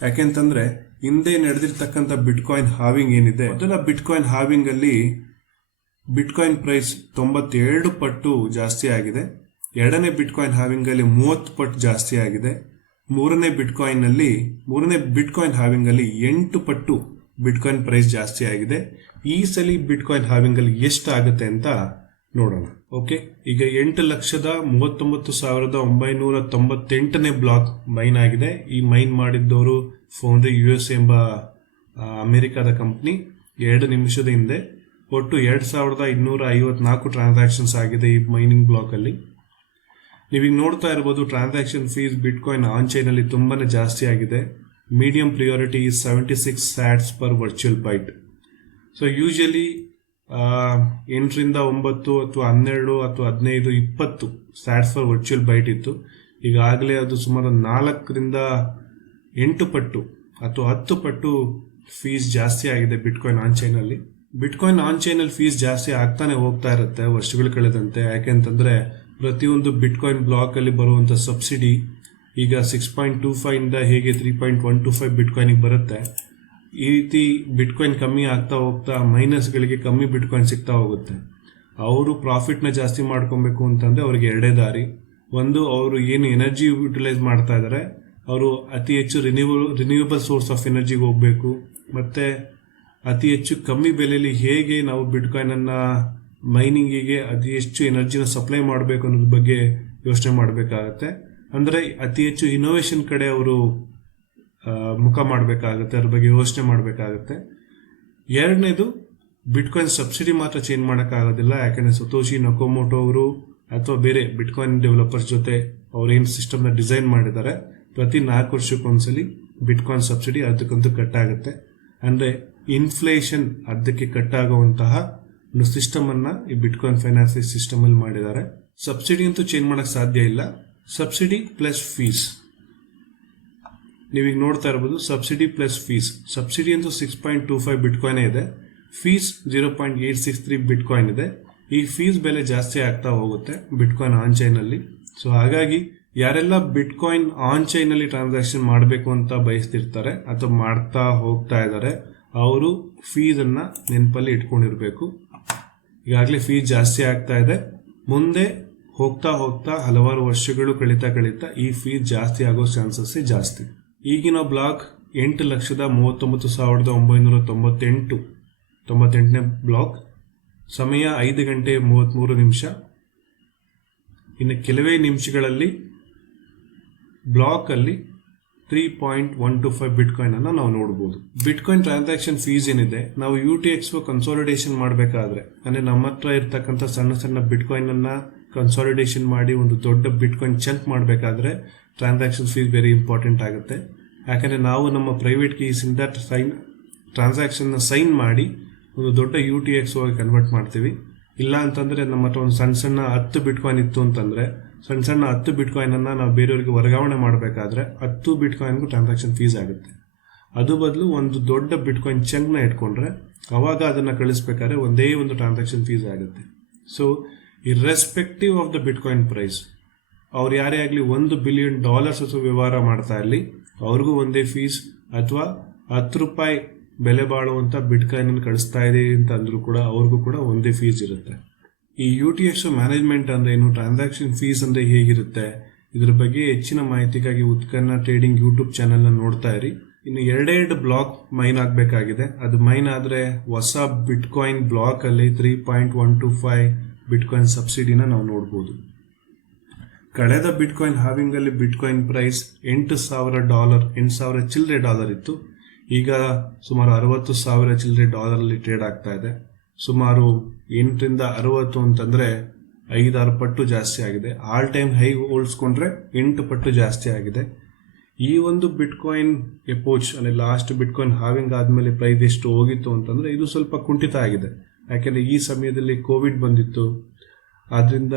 ಯಾಕೆಂತಂದ್ರೆ ಹಿಂದೆ ನಡೆದಿರ್ತಕ್ಕಂಥ ಬಿಟ್ಕಾಯಿನ್ ಹಾವಿಂಗ್ ಏನಿದೆ, ಮೊದಲ ಬಿಟ್ಕಾಯಿನ್ ಹಾವಿಂಗ್ ಅಲ್ಲಿ ಬಿಟ್ಕಾಯಿನ್ ಪ್ರೈಸ್ 92 ಪಟ್ಟು ಜಾಸ್ತಿ ಆಗಿದೆ. ಎರಡನೇ ಬಿಟ್ಕಾಯಿನ್ ಹಾವಿಂಗ್ ಅಲ್ಲಿ 30 ಪಟ್ಟು ಜಾಸ್ತಿ ಆಗಿದೆ. ಮೂರನೇ ಬಿಟ್ಕಾಯಿನ್ ಹಾವಿಂಗ್ ಅಲ್ಲಿ 8 ಪಟ್ಟು ಬಿಟ್ಕಾಯಿನ್ ಪ್ರೈಸ್ ಜಾಸ್ತಿ ಆಗಿದೆ. ಈ ಸಲ ಬಿಟ್ಕಾಯಿನ್ ಹಾವಿಂಗ್ ಅಲ್ಲಿ ಎಷ್ಟು ಆಗುತ್ತೆ ಅಂತ ನೋಡೋಣ. ಓಕೆ, ಈಗ 8,39,998ನೇ ಬ್ಲಾಕ್ ಮೈನ್ ಆಗಿದೆ. ಈ ಮೈನ್ ಮಾಡಿದ್ದವರು ಫೌಂಡ್ರಿ US ಎಂಬ ಅಮೆರಿಕದ ಕಂಪ್ನಿ. 2 ನಿಮಿಷದ ಹಿಂದೆ ಒಟ್ಟು 2,254 ಟ್ರಾನ್ಸಾಕ್ಷನ್ಸ್ ಆಗಿದೆ ಈ ಮೈನಿಂಗ್ ಬ್ಲಾಕ್ ಅಲ್ಲಿ. ನೀವೀಗ ನೋಡ್ತಾ ಇರಬಹುದು transaction fees bitcoin on chain ಅಲ್ಲಿ ತುಂಬಾನೇ ಜಾಸ್ತಿ ಆಗಿದೆ. Medium priority 76 sats per virtual byte. So usually 8ರಿಂದ 9 ಅಥವಾ 12 ಅಥವಾ 15, 20 ಸ್ಯಾಟ್ಸ್ ಪರ್ ವರ್ಚುವಲ್ ಬೈಟ್ ಇತ್ತು. ಈಗಾಗಲೇ ಅದು ಸುಮಾರು 4ರಿಂದ 8 ಪಟ್ಟು ಅಥವಾ 10 ಪಟ್ಟು ಫೀಸ್ ಜಾಸ್ತಿ ಆಗಿದೆ ಬಿಟ್ಕಾಯಿನ್ ಆನ್ ಚೈನ್ ಅಲ್ಲಿ. ಬಿಟ್ಕಾಯಿನ್ ಆನ್ ಚೈನ್ ಅಲ್ಲಿ ಫೀಸ್ ಜಾಸ್ತಿ ಆಗ್ತಾನೆ ಹೋಗ್ತಾ ಇರುತ್ತೆ ವರ್ಷಗಳು ಕಳೆದಂತೆ. ಯಾಕೆಂತಂದ್ರೆ ಪ್ರತಿಯೊಂದು ಬಿಟ್ಕಾಯಿನ್ ಬ್ಲಾಕ್ ಅಲ್ಲಿ ಬರುವಂತ ಸಬ್ಸಿಡಿ ಈಗ 6.25 ಇಂದ ಹೇಗೆ 3.125 ಬಿಟ್ಕಾಯಿನ್ ಬರುತ್ತೆ, ಈ ರೀತಿ ಬಿಟ್ಕಾಯಿನ್ ಕಮ್ಮಿ ಆಗ್ತಾ ಹೋಗ್ತಾ ಮೈನಸ್ಗಳಿಗೆ ಕಮ್ಮಿ ಬಿಟ್ಕಾಯಿನ್ ಸಿಗ್ತಾ ಹೋಗುತ್ತೆ. ಅವರು ಪ್ರಾಫಿಟ್ ನ ಜಾಸ್ತಿ ಮಾಡ್ಕೊಬೇಕು ಅಂತಂದ್ರೆ ಅವ್ರಿಗೆ ಎರಡೇ ದಾರಿ. ಒಂದು, ಅವರು ಏನು ಎನರ್ಜಿ ಯುಟಿಲೈಸ್ ಮಾಡ್ತಾ ಇದಾರೆ ಅವರು ಅತಿ ಹೆಚ್ಚು ರಿನ್ಯೂವಬಲ್ ಸೋರ್ಸ್ ಆಫ್ ಎನರ್ಜಿಗೆ ಹೋಗ್ಬೇಕು. ಮತ್ತೆ ಅತಿ ಹೆಚ್ಚು ಕಮ್ಮಿ ಬೆಲೆಯಲ್ಲಿ ಹೇಗೆ ನಾವು ಬಿಟ್ಕಾಯಿನ್ ಅನ್ನ ಮೈನಿಂಗಿಗೆ ಅತಿ ಹೆಚ್ಚು ಎನರ್ಜಿನ ಸಪ್ಲೈ ಮಾಡಬೇಕು ಅನ್ನೋದ್ರ ಬಗ್ಗೆ ಯೋಚನೆ ಮಾಡಬೇಕಾಗತ್ತೆ. ಅಂದ್ರೆ ಅತಿ ಹೆಚ್ಚು ಇನೋವೇಷನ್ ಕಡೆ ಅವರು ಮುಖ ಮಾಡಬೇಕಾಗತ್ತೆ, ಅದ್ರ ಬಗ್ಗೆ ಯೋಚನೆ ಮಾಡಬೇಕಾಗತ್ತೆ. ಎರಡನೇದು, ಬಿಟ್ಕಾಯಿನ್ ಸಬ್ಸಿಡಿ ಮಾತ್ರ ಚೇಂಜ್ ಮಾಡೋಕ್ಕಾಗೋದಿಲ್ಲ. ಯಾಕಂದ್ರೆ ಸತೋಶಿ ನಕೋಮೋಟೋ ಅವರು ಅಥವಾ ಬೇರೆ ಬಿಟ್ಕಾಯಿನ್ ಡೆವಲಪರ್ಸ್ ಜೊತೆ ಅವ್ರೇನು ಸಿಸ್ಟಮ್ ನ ಡಿಸೈನ್ ಮಾಡಿದ್ದಾರೆ, ಪ್ರತಿ 4 ವರ್ಷಕ್ಕೊಂದ್ಸಲಿ ಬಿಟ್ಕಾಯಿನ್ ಸಬ್ಸಿಡಿ ಅದಕ್ಕಂತೂ ಕಟ್ ಆಗುತ್ತೆ. ಅಂದ್ರೆ ಇನ್ಫ್ಲೇಷನ್ ಅದಕ್ಕೆ ಕಟ್ ಆಗುವಂತಹ ಒಂದು ಸಿಸ್ಟಮ್ ಅನ್ನ ಈ ಬಿಟ್ಕಾಯಿನ್ ಫೈನಾನ್ಸ್ ಸಿಸ್ಟಮ್ ಅಲ್ಲಿ ಮಾಡಿದ್ದಾರೆ. ಸಬ್ಸಿಡಿ ಅಂತೂ ಚೇಂಜ್ ಮಾಡಕ್ ಸಾಧ್ಯ ಇಲ್ಲ. ಸಬ್ಸಿಡಿ ಪ್ಲಸ್ ಫೀಸ್ ನೀವೀಗ ನೋಡ್ತಾ ಇರಬಹುದು. ಸಬ್ಸಿಡಿ ಪ್ಲಸ್ ಫೀಸ್, ಸಬ್ಸಿಡಿ ಅಂತೂ 6.25 ಬಿಟ್ಕಾಯಿನ್ ಇದೆ, ಫೀಸ್ 0.863 ಬಿಟ್ಕಾಯಿನ್ ಇದೆ. ಈ ಫೀಸ್ ಬೆಲೆ ಜಾಸ್ತಿ ಆಗ್ತಾ ಹೋಗುತ್ತೆ ಬಿಟ್ಕಾಯಿನ್ ಆನ್ ಚೈನ್ ಅಲ್ಲಿ. ಸೊ ಹಾಗಾಗಿ ಯಾರೆಲ್ಲ ಬಿಟ್ಕಾಯಿನ್ ಆನ್ ಚೈನ್ ಅಲ್ಲಿ ಟ್ರಾನ್ಸಾಕ್ಷನ್ ಮಾಡಬೇಕು ಅಂತ ಬಯಸ್ತಿರ್ತಾರೆ ಅಥವಾ ಮಾಡ್ತಾ ಹೋಗ್ತಾ ಇದ್ದಾರೆ, ಅವರು ಫೀಸ್ ಅನ್ನ ನೆನಪಲ್ಲಿ ಇಟ್ಕೊಂಡಿರ್ಬೇಕು. ಈಗಾಗಲೇ ಫೀಸ್ ಜಾಸ್ತಿ ಆಗ್ತಾ ಇದೆ. ಮುಂದೆ ಹೋಗ್ತಾ ಹೋಗ್ತಾ ಹಲವಾರು ವರ್ಷಗಳು ಕಳೀತಾ ಈ ಫೀಸ್ ಜಾಸ್ತಿ ಆಗೋ ಚಾನ್ಸಸ್ ಜಾಸ್ತಿ. ಈಗಿನ ಬ್ಲಾಕ್ 8,39,998ನೇ ಬ್ಲಾಕ್. ಸಮಯ 5 ಗಂಟೆ 33 ನಿಮಿಷ. ಇನ್ನು ಕೆಲವೇ ನಿಮಿಷಗಳಲ್ಲಿ ಬ್ಲಾಕ್ ಅಲ್ಲಿ 3.125 ಬಿಟ್ಕಾಯಿನ್ ಅನ್ನ ನಾವು ನೋಡಬಹುದು. ಬಿಟ್ಕಾಯಿನ್ ಟ್ರಾನ್ಸಾಕ್ಷನ್ ಫೀಸ್ ಏನಿದೆ, ನಾವು UTX ಕನ್ಸಾಲಿಡೇಷನ್ ಮಾಡಬೇಕಾದ್ರೆ, ಅಂದ್ರೆ ನಮ್ಮ ಹತ್ರ ಇರ್ತಕ್ಕಂಥ ಸಣ್ಣ ಬಿಟ್ಕಾಯಿನ್ ಅನ್ನ ಕನ್ಸಾಲಿಡೇಷನ್ ಮಾಡಿ ಒಂದು ದೊಡ್ಡ ಬಿಟ್ಕಾಯಿನ್ ಚಂಕ್ ಮಾಡಬೇಕಾದ್ರೆ ಟ್ರಾನ್ಸಾಕ್ಷನ್ ಫೀಸ್ ವೆರಿ ಇಂಪಾರ್ಟೆಂಟ್ ಆಗುತ್ತೆ. ಯಾಕಂದ್ರೆ ನಾವು ನಮ್ಮ ಪ್ರೈವೇಟ್ ಕೀಸ್ ಇಂದ ಟ್ರಾನ್ಸಾಕ್ಷನ್ ಸೈನ್ ಮಾಡಿ ಒಂದು ದೊಡ್ಡ UTX ಕನ್ವರ್ಟ್ ಮಾಡ್ತೀವಿ. ಇಲ್ಲ ಅಂತಂದ್ರೆ ನಮ್ಮ ಹತ್ರ ಒಂದು ಸಣ್ಣ 10 ಬಿಟ್ಕಾಯಿನ್ ಇತ್ತು ಅಂತಂದ್ರೆ ಸಣ್ಣ 10 ಬಿಟ್ಕಾಯಿನ್ ಅನ್ನ ನಾವು ಬೇರೆಯವರಿಗೆ ವರ್ಗಾವಣೆ ಮಾಡಬೇಕಾದ್ರೆ 10 ಬಿಟ್ಕಾಯಿನ್ಗೂ ಟ್ರಾನ್ಸಾಕ್ಷನ್ ಫೀಸ್ ಆಗುತ್ತೆ. ಅದು ಬದಲು ಒಂದು ದೊಡ್ಡ ಬಿಟ್ಕಾಯಿನ್ ಚಂಕ್ನ ಇಟ್ಕೊಂಡ್ರೆ ಅವಾಗ ಅದನ್ನು ಕಳಿಸ್ಬೇಕಾದ್ರೆ ಒಂದೇ ಒಂದು ಟ್ರಾನ್ಸಾಕ್ಷನ್ ಫೀಸ್ ಆಗುತ್ತೆ. So irrespective of the bitcoin price, ಅವ್ರು ಯಾರೇ ಆಗಲಿ $1 ಬಿಲಿಯನ್ ವ್ಯವಹಾರ ಮಾಡ್ತಾ ಇರಲಿ, ಅವ್ರಿಗೂ ಒಂದೇ ಫೀಸ್, ಅಥವಾ $10 ಬೆಲೆ ಬಾಳುವಂಥ ಬಿಟ್ಕಾಯಿನ್ ಕಳಿಸ್ತಾ ಇದೆ ಅಂತ ಅಂದ್ರೂ ಕೂಡ ಅವ್ರಿಗೂ ಕೂಡ ಒಂದೇ ಫೀಸ್ ಇರುತ್ತೆ. ಈ UTX ಮ್ಯಾನೇಜ್ಮೆಂಟ್ ಅಂದ್ರೆ ಏನು, ಟ್ರಾನ್ಸಾಕ್ಷನ್ ಫೀಸ್ ಅಂದ್ರೆ ಹೇಗಿರುತ್ತೆ, ಇದ್ರ ಬಗ್ಗೆ ಹೆಚ್ಚಿನ ಮಾಹಿತಿಗಾಗಿ ಉತ್ಕನ್ನ ಟ್ರೇಡಿಂಗ್ ಯೂಟ್ಯೂಬ್ ಚಾನೆಲ್ನ ನೋಡ್ತಾ ಇರಿ. ಇನ್ನು 2 ಬ್ಲಾಕ್ ಮೈನ್ ಆಗಬೇಕಾಗಿದೆ. ಅದು ಮೈನ್ ಆದರೆ ಹೊಸ ಬಿಟ್ಕಾಯಿನ್ ಬ್ಲಾಕ್ ಅಲ್ಲಿ 3.125 ಬಿಟ್ಕಾಯಿನ್ ಸಬ್ಸಿಡಿನ ನಾವು ನೋಡ್ಬೋದು. ಕಳೆದ ಬಿಟ್ಕಾಯಿನ್ ಹಾವಿಂಗ್ ಅಲ್ಲಿ ಬಿಟ್ಕಾಯಿನ್ ಪ್ರೈಸ್ $8,000 ಚಿಲ್ಲರೆ ಡಾಲರ್ ಇತ್ತು. ಈಗ ಸುಮಾರು $60,000 ಚಿಲ್ಲರೆ ಡಾಲರ್ ಟ್ರೇಡ್ ಆಗ್ತಾ ಇದೆ. ಸುಮಾರು 8ರಿಂದ 60 ಅಂತಂದ್ರೆ 5-6 ಪಟ್ಟು ಜಾಸ್ತಿ ಆಗಿದೆ. ಆಲ್ ಟೈಮ್ ಹೈ ಹೋಲಿಸ್ಕೊಂಡ್ರೆ 8 ಪಟ್ಟು ಜಾಸ್ತಿ ಆಗಿದೆ. ಈ ಒಂದು ಬಿಟ್ಕಾಯಿನ್ ಎಪೋಚ್ ಅಂದ್ರೆ ಲಾಸ್ಟ್ ಬಿಟ್ಕಾಯಿನ್ ಹಾವಿಂಗ್ ಆದ್ಮೇಲೆ ಪ್ರೈಸ್ ಎಷ್ಟು ಹೋಗಿತ್ತು ಅಂತಂದ್ರೆ ಇದು ಸ್ವಲ್ಪ ಕುಂಠಿತ ಆಗಿದೆ. ಯಾಕೆಂದ್ರೆ ಈ ಸಮಯದಲ್ಲಿ ಕೋವಿಡ್ ಬಂದಿತ್ತು, ಆದ್ರಿಂದ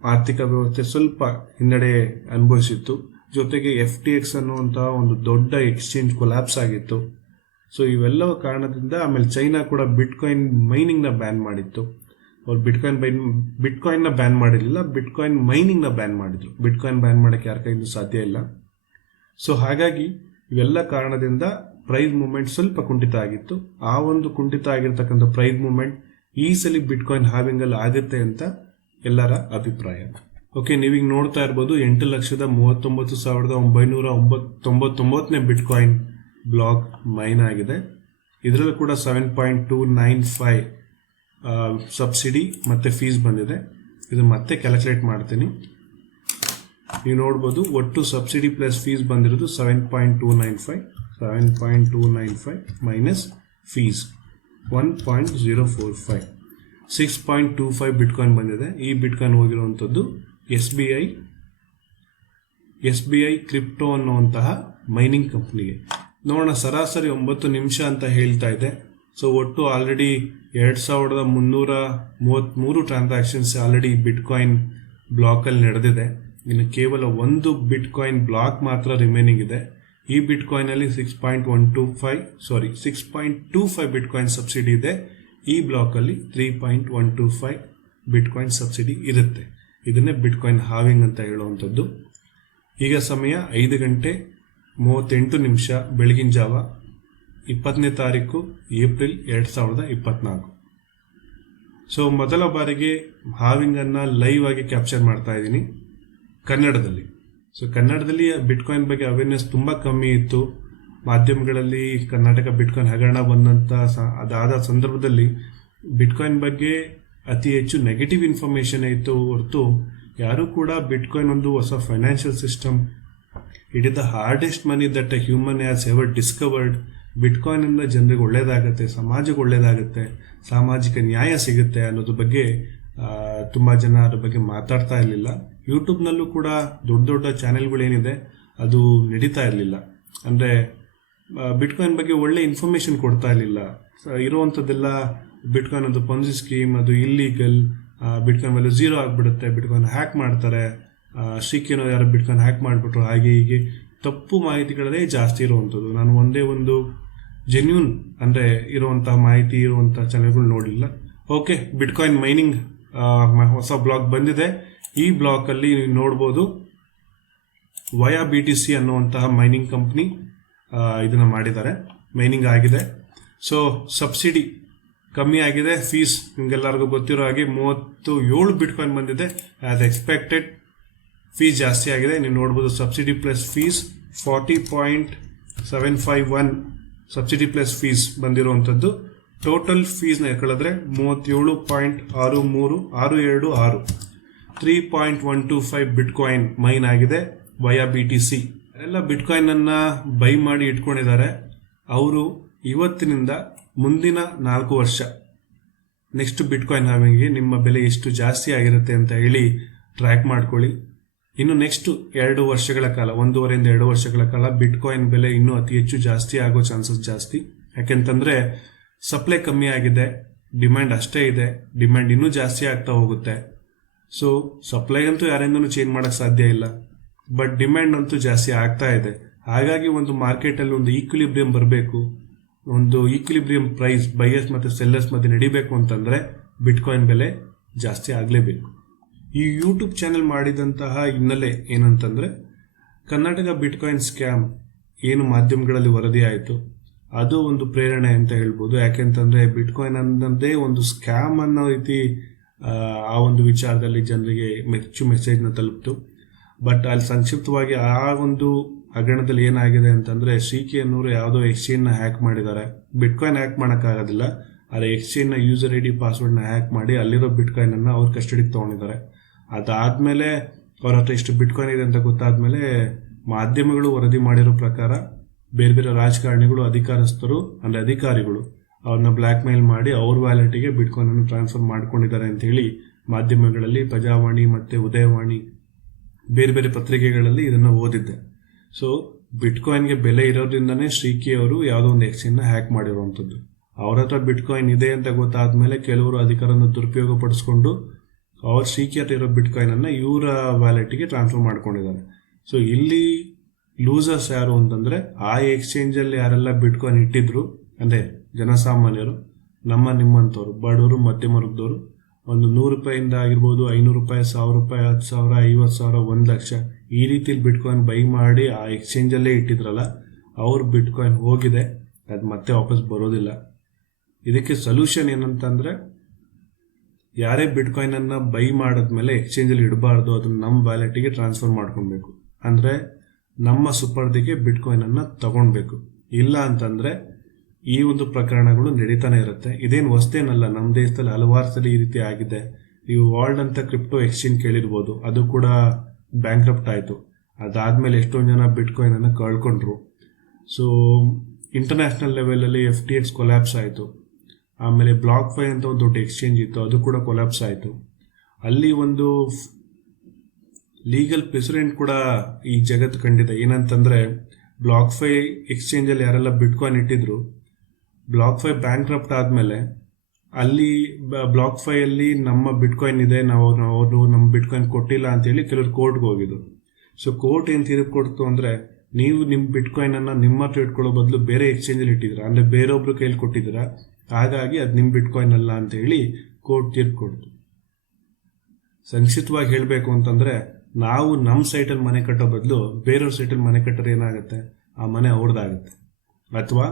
ಆರ್ಥಿಕ ವ್ಯವಸ್ಥೆ ಸ್ವಲ್ಪ ಹಿನ್ನಡೆ ಅನುಭವಿಸಿತ್ತು. ಜೊತೆಗೆ FTX ಅನ್ನುವಂತಹ ಒಂದು ದೊಡ್ಡ ಎಕ್ಸ್ಚೇಂಜ್ ಕೊಲ್ಯಾಪ್ಸ್ ಆಗಿತ್ತು. ಸೊ ಇವೆಲ್ಲವ ಕಾರಣದಿಂದ ಆಮೇಲೆ ಚೈನಾ ಕೂಡ ಬಿಟ್ಕಾಯಿನ್ ಮೈನಿಂಗ್ ನ ಬ್ಯಾನ್ ಮಾಡಿತ್ತು. ಅವ್ರು ಬಿಟ್ಕಾಯಿನ್ ನ ಬ್ಯಾನ್ ಮಾಡಿರಲಿಲ್ಲ, ಬಿಟ್ಕಾಯಿನ್ ಮೈನಿಂಗ್ ನ ಬ್ಯಾನ್ ಮಾಡಿದ್ರು. ಬಿಟ್ಕಾಯಿನ್ ಬ್ಯಾನ್ ಮಾಡಕ್ಕೆ ಯಾರ ಕೈಯಿಂದ ಸಾಧ್ಯ ಇಲ್ಲ. ಸೊ ಹಾಗಾಗಿ ಇವೆಲ್ಲ ಕಾರಣದಿಂದ ಪ್ರೈಸ್ ಮೂವ್ಮೆಂಟ್ ಸ್ವಲ್ಪ ಕುಂಠಿತ ಆಗಿತ್ತು. ಆ ಒಂದು ಕುಂಠಿತ ಆಗಿರ್ತಕ್ಕಂಥ ಪ್ರೈಸ್ ಮೂವ್ಮೆಂಟ್ ಈ ಸಲ ಬಿಟ್ಕಾಯಿನ್ ಹಾವಿಂಗ್ ಅಲ್ಲಿ ಆಗುತ್ತೆ ಅಂತ ಎಲ್ಲರ ಅಭಿಪ್ರಾಯ. ಓಕೆ, ನೀವೀಗ ನೋಡ್ತಾ ಇರ್ಬೋದು 8,39,999ನೇ ಬಿಟ್ಕಾಯಿನ್ ಬ್ಲಾಕ್ ಮೈನ್ ಆಗಿದೆ. ಇದರಲ್ಲೂ ಕೂಡ 7.295 ಸಬ್ಸಿಡಿ ಮತ್ತೆ ಫೀಸ್ ಬಂದಿದೆ. ಇದು ಮತ್ತೆ ಕ್ಯಾಲ್ಕುಲೇಟ್ ಮಾಡ್ತೀನಿ. ನೀವು ನೋಡ್ಬೋದು ಒಟ್ಟು ಸಬ್ಸಿಡಿ ಪ್ಲಸ್ ಫೀಸ್ ಬಂದಿರೋದು 7.295 ಮೈನಸ್ ಫೀಸ್ 1.045 6.25 ಬಿಟ್ಕಾಯಿನ್ ಬಂದಿದೆ. ಈ ಬಿಟ್ಕಾಯಿನ್ ಹೋಗಿರುವಂಥದ್ದು SBI ಕ್ರಿಪ್ಟೋ ಅನ್ನುವಂತಹ ಮೈನಿಂಗ್ ಕಂಪ್ನಿಗೆ. ನೋಡೋಣ, ಸರಾಸರಿ 9 ನಿಮಿಷ ಅಂತ ಹೇಳ್ತಾ ಇದೆ. ಸೊ ಒಟ್ಟು already 2,333 transactions already bitcoin block ಅಲ್ಲಿ ನಡೆದಿದೆ. ಇನ್ನು ಕೇವಲ ಒಂದು ಬಿಟ್ಕಾಯಿನ್ ಬ್ಲಾಕ್ ಮಾತ್ರ ರಿಮೈನಿಂಗ್ ಇದೆ. ಈ ಬಿಟ್ಕಾಯಿನ್ ಅಲ್ಲಿ 6.25 ಬಿಟ್ಕಾಯಿನ್ ಸಬ್ಸಿಡಿ ಇದೆ. ಈ ಬ್ಲಾಕ್ ಅಲ್ಲಿ 3.125 ಬಿಟ್ಕಾಯಿನ್ ಸಬ್ಸಿಡಿ ಇರುತ್ತೆ. ಇದನ್ನೇ ಬಿಟ್ಕಾಯಿನ್ ಹಾವಿಂಗ್ ಅಂತ ಹೇಳುವಂಥದ್ದು. ಈಗ ಸಮಯ 5:38 ಬೆಳಗಿನ ಜಾವ, 20ನೇ ತಾರೀಕು ಏಪ್ರಿಲ್ 2024. ಸೊ ಮೊದಲ ಬಾರಿಗೆ ಹಾವಿಂಗ್ ಅನ್ನ ಲೈವ್ ಆಗಿ ಕ್ಯಾಪ್ಚರ್ ಮಾಡ್ತಾ ಇದ್ದೀನಿ ಕನ್ನಡದಲ್ಲಿ. ಸೊ ಕನ್ನಡದಲ್ಲಿ ಬಿಟ್ಕಾಯಿನ್ ಬಗ್ಗೆ ಅವೇರ್ನೆಸ್ ತುಂಬಾ ಕಮ್ಮಿ ಇತ್ತು. ಮಾಧ್ಯಮಗಳಲ್ಲಿ ಕರ್ನಾಟಕ ಬಿಟ್ಕಾಯಿನ್ ಹಗರಣ ಅದಾದ ಸಂದರ್ಭದಲ್ಲಿ ಬಿಟ್ಕಾಯಿನ್ ಬಗ್ಗೆ ಅತಿ ಹೆಚ್ಚು ನೆಗೆಟಿವ್ ಇನ್ಫಾರ್ಮೇಶನ್ ಇತ್ತು ಹೊರತು ಯಾರು ಕೂಡ ಬಿಟ್ಕಾಯಿನ್ ಒಂದು ಹೊಸ financial system, it is the hardest money that a human has ever discovered, bitcoin ಇಂದ ಜನರಿಗೆ ಒಳ್ಳೇದಾಗುತ್ತೆ, ಸಮಾಜಕ್ಕೆ ಒಳ್ಳೇದಾಗುತ್ತೆ, ಸಾಮಾಜಿಕ ನ್ಯಾಯ ಸಿಗುತ್ತೆ ಅನ್ನೋದ್ರ ಬಗ್ಗೆ ತುಂಬಾ ಜನ ಅದ್ರ ಬಗ್ಗೆ ಮಾತಾಡ್ತಾ ಇರಲಿಲ್ಲ. ಯೂಟ್ಯೂಬ್ನಲ್ಲೂ ಕೂಡ ದೊಡ್ಡ ದೊಡ್ಡ ಚಾನೆಲ್ಗಳೇನಿದೆ ಅದು ನಡೀತಾ ಇರಲಿಲ್ಲ. ಅಂದ್ರೆ ಬಿಟ್ಕಾಯಿನ್ ಬಗ್ಗೆ ಒಳ್ಳೆ ಇನ್ಫಾರ್ಮೇಶನ್ ಕೊಡ್ತಾ ಇರಲಿಲ್ಲ. ಇರುವಂಥದ್ದೆಲ್ಲ ಬಿಟ್ಕಾಯಿನ್ ಒಂದು ಪೊನ್ಸಿ ಸ್ಕೀಮ್, ಅದು ಇಲ್ಲೀಗಲ್, ಬಿಟ್ಕಾಯಿನ್ ವ್ಯಾಲ್ಯೂ 0 ಆಗಿಬಿಡುತ್ತೆ, ಬಿಟ್ಕಾಯಿನ್ ಹ್ಯಾಕ್ ಮಾಡ್ತಾರೆ, ಶ್ರೀಕೇನೋ ಯಾರು ಬಿಟ್ಕಾಯಿನ್ ಹ್ಯಾಕ್ ಮಾಡಿಬಿಟ್ರು, ಹಾಗೆ ಹೀಗೆ ತಪ್ಪು ಮಾಹಿತಿಗಳೇ ಜಾಸ್ತಿ ಇರುವಂಥದ್ದು. ನಾನು ಒಂದೇ ಒಂದು ಜೆನ್ಯೂನ್ ಅಂದ್ರೆ ಇರುವಂತಹ ಮಾಹಿತಿ ಇರುವಂತಹ ಚಾನೆಲ್ಗಳು ನೋಡಿಲ್ಲ. ಓಕೆ, ಬಿಟ್ಕಾಯಿನ್ ಮೈನಿಂಗ್ ಹೊಸ ಬ್ಲಾಕ್ ಬಂದಿದೆ. ಈ ಬ್ಲಾಕ್ ಅಲ್ಲಿ ನೀವು ನೋಡ್ಬೋದು ವಯಾ BTC ಅನ್ನುವಂತಹ ಮೈನಿಂಗ್ ಕಂಪ್ನಿ ಇದನ್ನ ಮಾಡಿದ್ದಾರೆ, ಮೈನಿಂಗ್ ಆಗಿದೆ. ಸೊ ಸಬ್ಸಿಡಿ ಕಮ್ಮಿ ಆಗಿದೆ, ಫೀಸ್ ನಿಮ್ಗೆಲ್ಲರಿಗೂ ಗೊತ್ತಿರೋ ಹಾಗೆ 37 ಬಿಟ್ಕಾಯಿನ್ ಬಂದಿದೆ. ಆಸ್ ಎಕ್ಸ್ಪೆಕ್ಟೆಡ್ ಫೀಸ್ ಜಾಸ್ತಿ ಆಗಿದೆ. ನೀವು ನೋಡ್ಬೋದು subsidy plus fees 40.751 subsidy plus fees ಬಂದಿರುವಂಥದ್ದು. ಟೋಟಲ್ ಫೀಸ್ನ ಎಳ್ಕೊಳ್ಳಿದ್ರೆ 37.63626 3.125 ಬಿಟ್ಕಾಯಿನ್ ಮೈನ್ ಆಗಿದೆ ವಯಾ BTC. ಎಲ್ಲ ಬಿಟ್ಕಾಯಿನ್ ಅನ್ನ ಬೈ ಮಾಡಿ ಇಟ್ಕೊಂಡಿದ್ದಾರೆ. ಅವರು ಇವತ್ತಿನಿಂದ ಮುಂದಿನ 4 ವರ್ಷ ನೆಕ್ಸ್ಟ್ ಬಿಟ್ಕಾಯಿನ್ ಹಾವಿಂಗ್ಗೆ ನಿಮ್ಮ ಬೆಲೆ ಎಷ್ಟು ಜಾಸ್ತಿ ಆಗಿರುತ್ತೆ ಅಂತ ಹೇಳಿ ಟ್ರ್ಯಾಕ್ ಮಾಡ್ಕೊಳ್ಳಿ. ಇನ್ನು ನೆಕ್ಸ್ಟ್ 2 ವರ್ಷಗಳ ಕಾಲ, 1.5 ಇಂದ 2 ವರ್ಷಗಳ ಕಾಲ ಬಿಟ್ಕಾಯಿನ್ ಬೆಲೆ ಇನ್ನೂ ಅತಿ ಹೆಚ್ಚು ಜಾಸ್ತಿ ಆಗೋ ಚಾನ್ಸಸ್ ಜಾಸ್ತಿ. ಯಾಕೆಂತಂದ್ರೆ ಸಪ್ಲೈ ಕಮ್ಮಿ ಆಗಿದೆ, ಡಿಮ್ಯಾಂಡ್ ಅಷ್ಟೇ ಇದೆ, ಡಿಮ್ಯಾಂಡ್ ಇನ್ನೂ ಜಾಸ್ತಿ ಆಗ್ತಾ ಹೋಗುತ್ತೆ. ಸೊ ಸಪ್ಲೈ ಅಂತೂ ಯಾರಿಂದನೂ ಚೇಂಜ್ ಮಾಡಕ್ ಸಾಧ್ಯ ಇಲ್ಲ, ಬಟ್ ಡಿಮ್ಯಾಂಡ್ ಅಂತೂ ಜಾಸ್ತಿ ಆಗ್ತಾ ಇದೆ. ಹಾಗಾಗಿ ಒಂದು ಮಾರ್ಕೆಟಲ್ಲಿ ಒಂದು ಈಕ್ವಿಲಿಬ್ರಿಯಂ ಬರಬೇಕು, ಒಂದು ಈಕ್ವಿಲಿಬ್ರಿಯಂ ಪ್ರೈಸ್ ಬೈಯರ್ಸ್ ಮತ್ತು ಸೆಲ್ಲರ್ಸ್ ಮಧ್ಯೆ ನಡಿಬೇಕು ಅಂತಂದರೆ ಬಿಟ್ಕಾಯಿನ್ ಬೆಲೆ ಜಾಸ್ತಿ ಆಗಲೇಬೇಕು. ಈ ಯೂಟ್ಯೂಬ್ ಚಾನೆಲ್ ಮಾಡಿದಂತಹ ಹಿನ್ನೆಲೆ ಏನಂತಂದರೆ, ಕರ್ನಾಟಕ ಬಿಟ್ಕಾಯಿನ್ ಸ್ಕ್ಯಾಮ್ ಏನು ಮಾಧ್ಯಮಗಳಲ್ಲಿ ವರದಿ ಆಯಿತು ಅದು ಒಂದು ಪ್ರೇರಣೆ ಅಂತ ಹೇಳ್ಬೋದು. ಯಾಕೆಂತಂದರೆ ಬಿಟ್ಕಾಯಿನ್ ಅನ್ನೋದೇ ಒಂದು ಸ್ಕ್ಯಾಮ್ ಅನ್ನೋ ರೀತಿ ಆ ಒಂದು ವಿಚಾರದಲ್ಲಿ ಜನರಿಗೆ ಮೆಸೇಜ್ನ ತಲುಪಿತು. ಬಟ್ ಅಲ್ಲಿ ಸಂಕ್ಷಿಪ್ತವಾಗಿ ಆ ಒಂದು ಹಗರಣದಲ್ಲಿ ಏನಾಗಿದೆ ಅಂತಂದರೆ, ಶ್ರೀಕೆ ಅನ್ನೋರು ಯಾವುದೋ ಎಕ್ಸ್ಚೇಂಜ್ನ ಹ್ಯಾಕ್ ಮಾಡಿದ್ದಾರೆ. ಬಿಟ್ಕಾಯಿನ್ ಹ್ಯಾಕ್ ಮಾಡೋಕ್ಕಾಗೋದಿಲ್ಲ, ಆದರೆ ಎಕ್ಸ್ಚೇಂಜ್ನ ಯೂಸರ್ ಐ ಡಿ ಪಾಸ್ವರ್ಡ್ನ ಹ್ಯಾಕ್ ಮಾಡಿ ಅಲ್ಲಿರೋ ಬಿಟ್ಕಾಯಿನನ್ನು ಅವ್ರ ಕಸ್ಟಡಿಗೆ ತೊಗೊಂಡಿದ್ದಾರೆ. ಅದಾದಮೇಲೆ ಅವ್ರ ಹತ್ರ ಇಷ್ಟು ಬಿಟ್ಕಾಯಿನ್ ಇದೆ ಅಂತ ಗೊತ್ತಾದ್ಮೇಲೆ ಮಾಧ್ಯಮಗಳು ವರದಿ ಮಾಡಿರೋ ಪ್ರಕಾರ ಬೇರೆ ಬೇರೆ ರಾಜಕಾರಣಿಗಳು, ಅಧಿಕಾರಸ್ಥರು ಅಂದರೆ ಅಧಿಕಾರಿಗಳು ಅವ್ರನ್ನ ಬ್ಲ್ಯಾಕ್ ಮೇಲ್ ಮಾಡಿ ಅವ್ರ ವ್ಯಾಲೆಟಿಗೆ ಬಿಟ್ಕಾಯಿನನ್ನು ಟ್ರಾನ್ಸ್ಫರ್ ಮಾಡ್ಕೊಂಡಿದ್ದಾರೆ ಅಂತೇಳಿ ಮಾಧ್ಯಮಗಳಲ್ಲಿ ಪ್ರಜಾವಾಣಿ ಮತ್ತು ಉದಯವಾಣಿ ಬೇರೆ ಬೇರೆ ಪತ್ರಿಕೆಗಳಲ್ಲಿ ಇದನ್ನು ಓದಿದ್ದೆ. ಸೊ ಬಿಟ್ಕಾಯಿನ್ಗೆ ಬೆಲೆ ಇರೋದ್ರಿಂದನೇ ಶ್ರೀಕಿ ಅವರು ಯಾವುದೋ ಒಂದು ಎಕ್ಸ್ಚೇಂಜ್ನ ಹ್ಯಾಕ್ ಮಾಡಿರುವಂಥದ್ದು. ಅವ್ರ ಹತ್ರ ಬಿಟ್ಕಾಯಿನ್ ಇದೆ ಅಂತ ಗೊತ್ತಾದ್ಮೇಲೆ ಕೆಲವರು ಅಧಿಕಾರನ ದುರುಪಯೋಗ ಪಡಿಸ್ಕೊಂಡು ಅವ್ರ ಶ್ರೀಕಿ ಹತ್ರ ಇರೋ ಬಿಟ್ಕಾಯಿನನ್ನು ಇವರ ವ್ಯಾಲೆಟಿಗೆ ಟ್ರಾನ್ಸ್ಫರ್ ಮಾಡ್ಕೊಂಡಿದ್ದಾರೆ. ಸೊ ಇಲ್ಲಿ ಲೂಸರ್ಸ್ ಯಾರು ಅಂತಂದರೆ, ಆ ಎಕ್ಸ್ಚೇಂಜಲ್ಲಿ ಯಾರೆಲ್ಲ ಬಿಟ್ಕಾಯಿನ್ ಇಟ್ಟಿದ್ರು ಅಂದರೆ ಜನಸಾಮಾನ್ಯರು, ನಿಮ್ಮಂಥವ್ರು, ಬಡವರು, ಮಧ್ಯಮ ವರ್ಗದವರು, ಒಂದು 100 ರೂಪಾಯಿಂದ ಆಗಿರ್ಬೋದು, 500 ರೂಪಾಯಿ, 1000 ರೂಪಾಯಿ, 10,000, 50,000, 1 ಲಕ್ಷ ಈ ರೀತಿಲಿ ಬಿಟ್ಕಾಯಿನ್ ಬೈ ಮಾಡಿ ಆ ಎಕ್ಸ್ಚೇಂಜಲ್ಲೇ ಇಟ್ಟಿದ್ರಲ್ಲ, ಅವ್ರ ಬಿಟ್ಕಾಯಿನ್ ಹೋಗಿದೆ, ಅದು ಮತ್ತೆ ವಾಪಸ್ ಬರೋದಿಲ್ಲ. ಇದಕ್ಕೆ ಸೊಲ್ಯೂಷನ್ ಏನಂತಂದರೆ, ಯಾರೇ ಬಿಟ್ಕಾಯಿನನ್ನು ಬೈ ಮಾಡಿದ್ಮೇಲೆ ಎಕ್ಸ್ಚೇಂಜಲ್ಲಿ ಇಡಬಾರ್ದು, ಅದನ್ನು ನಮ್ಮ ವ್ಯಾಲೆಟಿಗೆ ಟ್ರಾನ್ಸ್ಫರ್ ಮಾಡ್ಕೊಳ್ಬೇಕು. ಅಂದರೆ ನಮ್ಮ ಸುಪರ್ದಿಗೆ ಬಿಟ್ಕಾಯಿನನ್ನು ತಗೊಳ್ಬೇಕು. ಇಲ್ಲ ಅಂತಂದರೆ ಈ ಒಂದು ಪ್ರಕರಣಗಳು ನಡೀತಾನೆ ಇರುತ್ತೆ. ಇದೇನು ಹೊಸ್ತೇನಲ್ಲ, ನಮ್ಮ ದೇಶದಲ್ಲಿ ಹಲವಾರು ಸಲ ಈ ರೀತಿ ಆಗಿದೆ. ನೀವು ವರ್ಲ್ಡ್ ಅಂತ ಕ್ರಿಪ್ಟೋ ಎಕ್ಸ್ಚೇಂಜ್ ಕೇಳಿರ್ಬೋದು, ಅದು ಕೂಡ ಬ್ಯಾಂಕ್ರಪ್ಟ್ ಆಯಿತು. ಅದಾದಮೇಲೆ ಎಷ್ಟೊಂದು ಜನ ಬಿಟ್ಕಾಯಿನನ್ನು ಕಳ್ಕೊಂಡ್ರು. ಸೊ ಇಂಟರ್ನ್ಯಾಷನಲ್ ಲೆವೆಲಲ್ಲಿ FTX ಕೊಲ್ಯಾಪ್ಸ್ ಆಯಿತು. ಆಮೇಲೆ BlockFi ಅಂತ ಒಂದು ದೊಡ್ಡ ಎಕ್ಸ್ಚೇಂಜ್ ಇತ್ತು, ಅದು ಕೂಡ ಕೊಲ್ಯಾಪ್ಸ್ ಆಯಿತು. ಅಲ್ಲಿ ಒಂದು ಲೀಗಲ್ ಪ್ರೆಸಿಡೆಂಟ್ ಕೂಡ ಈ ಜಗತ್ತು ಕಂಡಿದೆ. ಏನಂತಂದರೆ, BlockFi ಎಕ್ಸ್ಚೇಂಜಲ್ಲಿ ಯಾರೆಲ್ಲ ಬಿಟ್ಕಾಯಿನ್ ಇಟ್ಟಿದ್ರು, BlockFi ಬ್ಯಾಂಕ್ರಪ್ಟ್ ಆದಮೇಲೆ ಅಲ್ಲಿ BlockFiಯಲ್ಲಿ ನಮ್ಮ ಬಿಟ್ಕಾಯಿನ್ ಇದೆ, ನಾವು ನಮ್ಮ ಬಿಟ್ಕಾಯಿನ್ ಕೊಟ್ಟಿಲ್ಲ ಅಂತೇಳಿ ಕೆಲವರು ಕೋರ್ಟ್ಗೆ ಹೋಗಿದ್ರು. ಸೊ ಕೋರ್ಟ್ ಏನು ತೀರ್ಪು ಕೊಡ್ತು ಅಂದರೆ, ನೀವು ನಿಮ್ಮ ಬಿಟ್ಕಾಯಿನನ್ನು ನಿಮ್ಮ ಹತ್ರ ಇಟ್ಕೊಳ್ಳೋ ಬದಲು ಬೇರೆ ಎಕ್ಸ್ಚೇಂಜಲ್ಲಿ ಇಟ್ಟಿದ್ದೀರಾ, ಅಂದರೆ ಬೇರೊಬ್ರು ಕೈಲಿ ಕೊಟ್ಟಿದ್ದೀರಾ, ಹಾಗಾಗಿ ಅದು ನಿಮ್ಮ ಬಿಟ್ಕಾಯಿನ್ ಅಲ್ಲ ಅಂತೇಳಿ ಕೋರ್ಟ್ ತೀರ್ಪು ಕೊಡ್ತು. ಸಂಕ್ಷಿಪ್ತವಾಗಿ ಹೇಳಬೇಕು ಅಂತಂದರೆ, ನಾವು ನಮ್ಮ ಸೈಟಲ್ಲಿ ಮನೆ ಕಟ್ಟೋ ಬದಲು ಬೇರೆಯವ್ರ ಸೈಟಲ್ಲಿ ಮನೆ ಕಟ್ಟರೆ ಏನಾಗುತ್ತೆ, ಆ ಮನೆ ಅವ್ರದ್ದಾಗುತ್ತೆ. ಅಥವಾ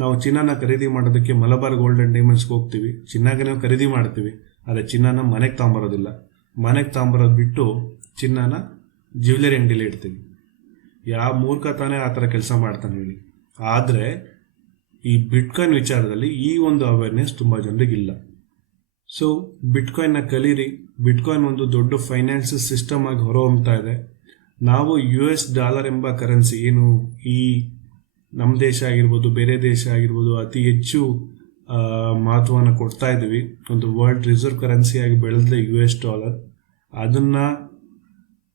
ನಾವು ಚಿನ್ನನ ಖರೀದಿ ಮಾಡೋದಕ್ಕೆ ಮಲಬಾರ್ ಗೋಲ್ಡ್ ಆ್ಯಂಡ್ ಡೈಮಂಡ್ಸ್ಗೆ ಹೋಗ್ತೀವಿ, ಚಿನ್ನಗೆ ನಾವು ಖರೀದಿ ಮಾಡ್ತೀವಿ, ಆದರೆ ಚಿನ್ನನ ಮನೆಗೆ ತಗೊಂಬರೋದಿಲ್ಲ. ಮನೆಗೆ ತಗೊಂಬರೋದು ಬಿಟ್ಟು ಚಿನ್ನನ ಜ್ಯುವೆಲರಿ ಅಂಗಡಿಲಿ ಇಡ್ತೀವಿ. ಯಾವ ಮೂರ್ಖ ತಾನೇ ಆ ಥರ ಕೆಲಸ ಮಾಡ್ತಾನೆ ಹೇಳಿ. ಆದರೆ ಈ ಬಿಟ್ಕಾಯಿನ್ ವಿಚಾರದಲ್ಲಿ ಈ ಒಂದು ಅವೇರ್ನೆಸ್ ತುಂಬ ಜನರಿಗಿಲ್ಲ. ಸೊ ಬಿಟ್ಕಾಯಿನ್ನ ಕಲೀರಿ. ಬಿಟ್ಕಾಯಿನ್ ಒಂದು ದೊಡ್ಡ ಫೈನಾನ್ಷಿಯಲ್ ಸಿಸ್ಟಮ್ ಆಗಿ ಹೊರಹೊಮ್ತಾ ಇದೆ. ನಾವು US ಡಾಲರ್ ಎಂಬ ಕರೆನ್ಸಿ ಏನು ಈ ನಮ್ಮ ದೇಶ ಆಗಿರ್ಬೋದು, ಬೇರೆ ದೇಶ ಆಗಿರ್ಬೋದು, ಅತಿ ಹೆಚ್ಚು ಮಹತ್ವವನ್ನು ಕೊಡ್ತಾ ಇದ್ದೀವಿ. ಒಂದು ವರ್ಲ್ಡ್ ರಿಸರ್ವ್ ಕರೆನ್ಸಿಯಾಗಿ ಬೆಳೆದ US ಡಾಲರ್, ಅದನ್ನು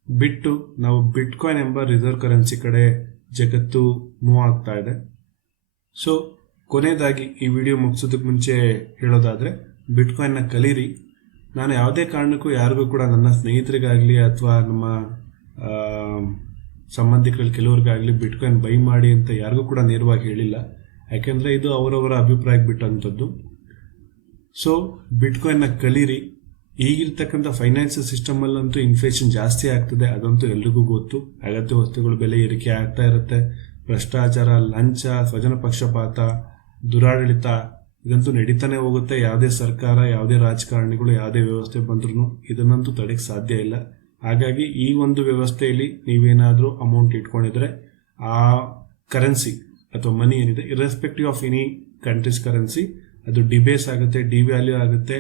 ಬಿಟ್ಟು ನಾವು ಬಿಟ್ಕಾಯಿನ್ ಎಂಬ ರಿಸರ್ವ್ ಕರೆನ್ಸಿ ಕಡೆ ಜಗತ್ತು ಮೂವ್ ಆಗ್ತಾ ಇದೆ. ಸೊ ಕೊನೆಯದಾಗಿ ಈ ವಿಡಿಯೋ ಮುಗಿಸೋದಕ್ಕೆ ಮುಂಚೆ ಹೇಳೋದಾದರೆ, ಬಿಟ್ಕಾಯಿನ್ನ ಕಲೀರಿ. ನಾನು ಯಾವುದೇ ಕಾರಣಕ್ಕೂ ಯಾರಿಗೂ ಕೂಡ ನನ್ನ ಸ್ನೇಹಿತರಿಗಾಗಲಿ ಅಥವಾ ನಮ್ಮ ಸಂಬಂಧಿಕರಲ್ಲಿ ಕೆಲವ್ರಿಗಾಗಲಿ ಬಿಟ್ಕಾಯಿನ್ ಬೈ ಮಾಡಿ ಅಂತ ಯಾರಿಗೂ ಕೂಡ ನೇರವಾಗಿ ಹೇಳಿಲ್ಲ. ಯಾಕೆಂದರೆ ಇದು ಅವರವರ ಅಭಿಪ್ರಾಯಕ್ಕೆ ಬಿಟ್ಟಂಥದ್ದು. ಸೊ ಬಿಟ್ಕಾಯಿನ್ನ ಕಲೀರಿ. ಈಗಿರ್ತಕ್ಕಂಥ ಫೈನಾನ್ಷಿಯಲ್ ಸಿಸ್ಟಮಲ್ಲಂತೂ ಇನ್ಫ್ಲೇಷನ್ ಜಾಸ್ತಿ ಆಗ್ತದೆ, ಅದಂತೂ ಎಲ್ರಿಗೂ ಗೊತ್ತು. ಅಗತ್ಯ ವಸ್ತುಗಳ ಬೆಲೆ ಏರಿಕೆ ಆಗ್ತಾ ಇರುತ್ತೆ. ಭ್ರಷ್ಟಾಚಾರ, ಲಂಚ, ಸ್ವಜನ ಪಕ್ಷಪಾತ, ದುರಾಡಳಿತ ಇದಂತೂ ನಡೀತಾನೆ ಹೋಗುತ್ತೆ. ಯಾವುದೇ ಸರ್ಕಾರ, ಯಾವುದೇ ರಾಜಕಾರಣಿಗಳು, ಯಾವುದೇ ವ್ಯವಸ್ಥೆ ಬಂದ್ರೂ ಇದನ್ನಂತೂ ತಡೆಯಕ್ಕೆ ಸಾಧ್ಯ ಇಲ್ಲ. ಹಾಗಾಗಿ ಈ ಒಂದು ವ್ಯವಸ್ಥೆಯಲ್ಲಿ ನೀವೇನಾದರೂ ಅಮೌಂಟ್ ಇಟ್ಕೊಂಡಿದ್ರೆ ಆ ಕರೆನ್ಸಿ ಅಥವಾ ಮನಿ ಏನಿದೆ, irrespective of any countries currency, ಅದು ಡಿಬೇಸ್ ಆಗುತ್ತೆ, ಡಿವ್ಯಾಲ್ಯೂ ಆಗುತ್ತೆ,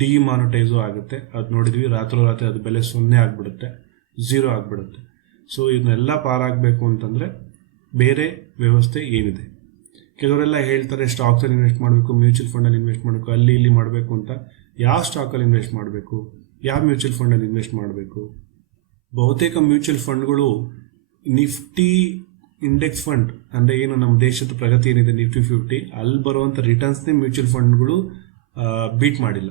ಡಿಮಾನಿಟೈಸು ಆಗುತ್ತೆ. ಅದು ನೋಡಿದ್ವಿ, ರಾತ್ರೋರಾತ್ರಿ ಅದು ಬೆಲೆ 0 ಆಗಿಬಿಡುತ್ತೆ, 0 ಆಗಿಬಿಡುತ್ತೆ. ಸೊ ಇದನ್ನೆಲ್ಲ ಪಾರಾಗಬೇಕು ಅಂತಂದರೆ ಬೇರೆ ವ್ಯವಸ್ಥೆ ಏನಿದೆ. ಕೆಲವರೆಲ್ಲ ಹೇಳ್ತಾರೆ ಸ್ಟಾಕ್ಸಲ್ಲಿ ಇನ್ವೆಸ್ಟ್ ಮಾಡಬೇಕು, ಮ್ಯೂಚುವಲ್ ಫಂಡಲ್ಲಿ ಇನ್ವೆಸ್ಟ್ ಮಾಡಬೇಕು, ಅಲ್ಲಿ ಇಲ್ಲಿ ಮಾಡಬೇಕು ಅಂತ. ಯಾವ ಸ್ಟಾಕಲ್ಲಿ ಇನ್ವೆಸ್ಟ್ ಮಾಡಬೇಕು, ಯಾವ ಮ್ಯೂಚುವಲ್ ಫಂಡಲ್ಲಿ ಇನ್ವೆಸ್ಟ್ ಮಾಡಬೇಕು? ಬಹುತೇಕ ಮ್ಯೂಚುವಲ್ ಫಂಡ್ಗಳು ನಿಫ್ಟಿ ಇಂಡೆಕ್ಸ್ ಫಂಡ್ ಅಂದರೆ ಏನು ನಮ್ಮ ದೇಶದ ಪ್ರಗತಿ ಏನಿದೆ ನಿಫ್ಟಿ 50, ಅಲ್ಲಿ ಬರುವಂಥ ರಿಟರ್ನ್ಸ್ನೇ ಮ್ಯೂಚುವಲ್ ಫಂಡ್ಗಳು ಬೀಟ್ ಮಾಡಿಲ್ಲ.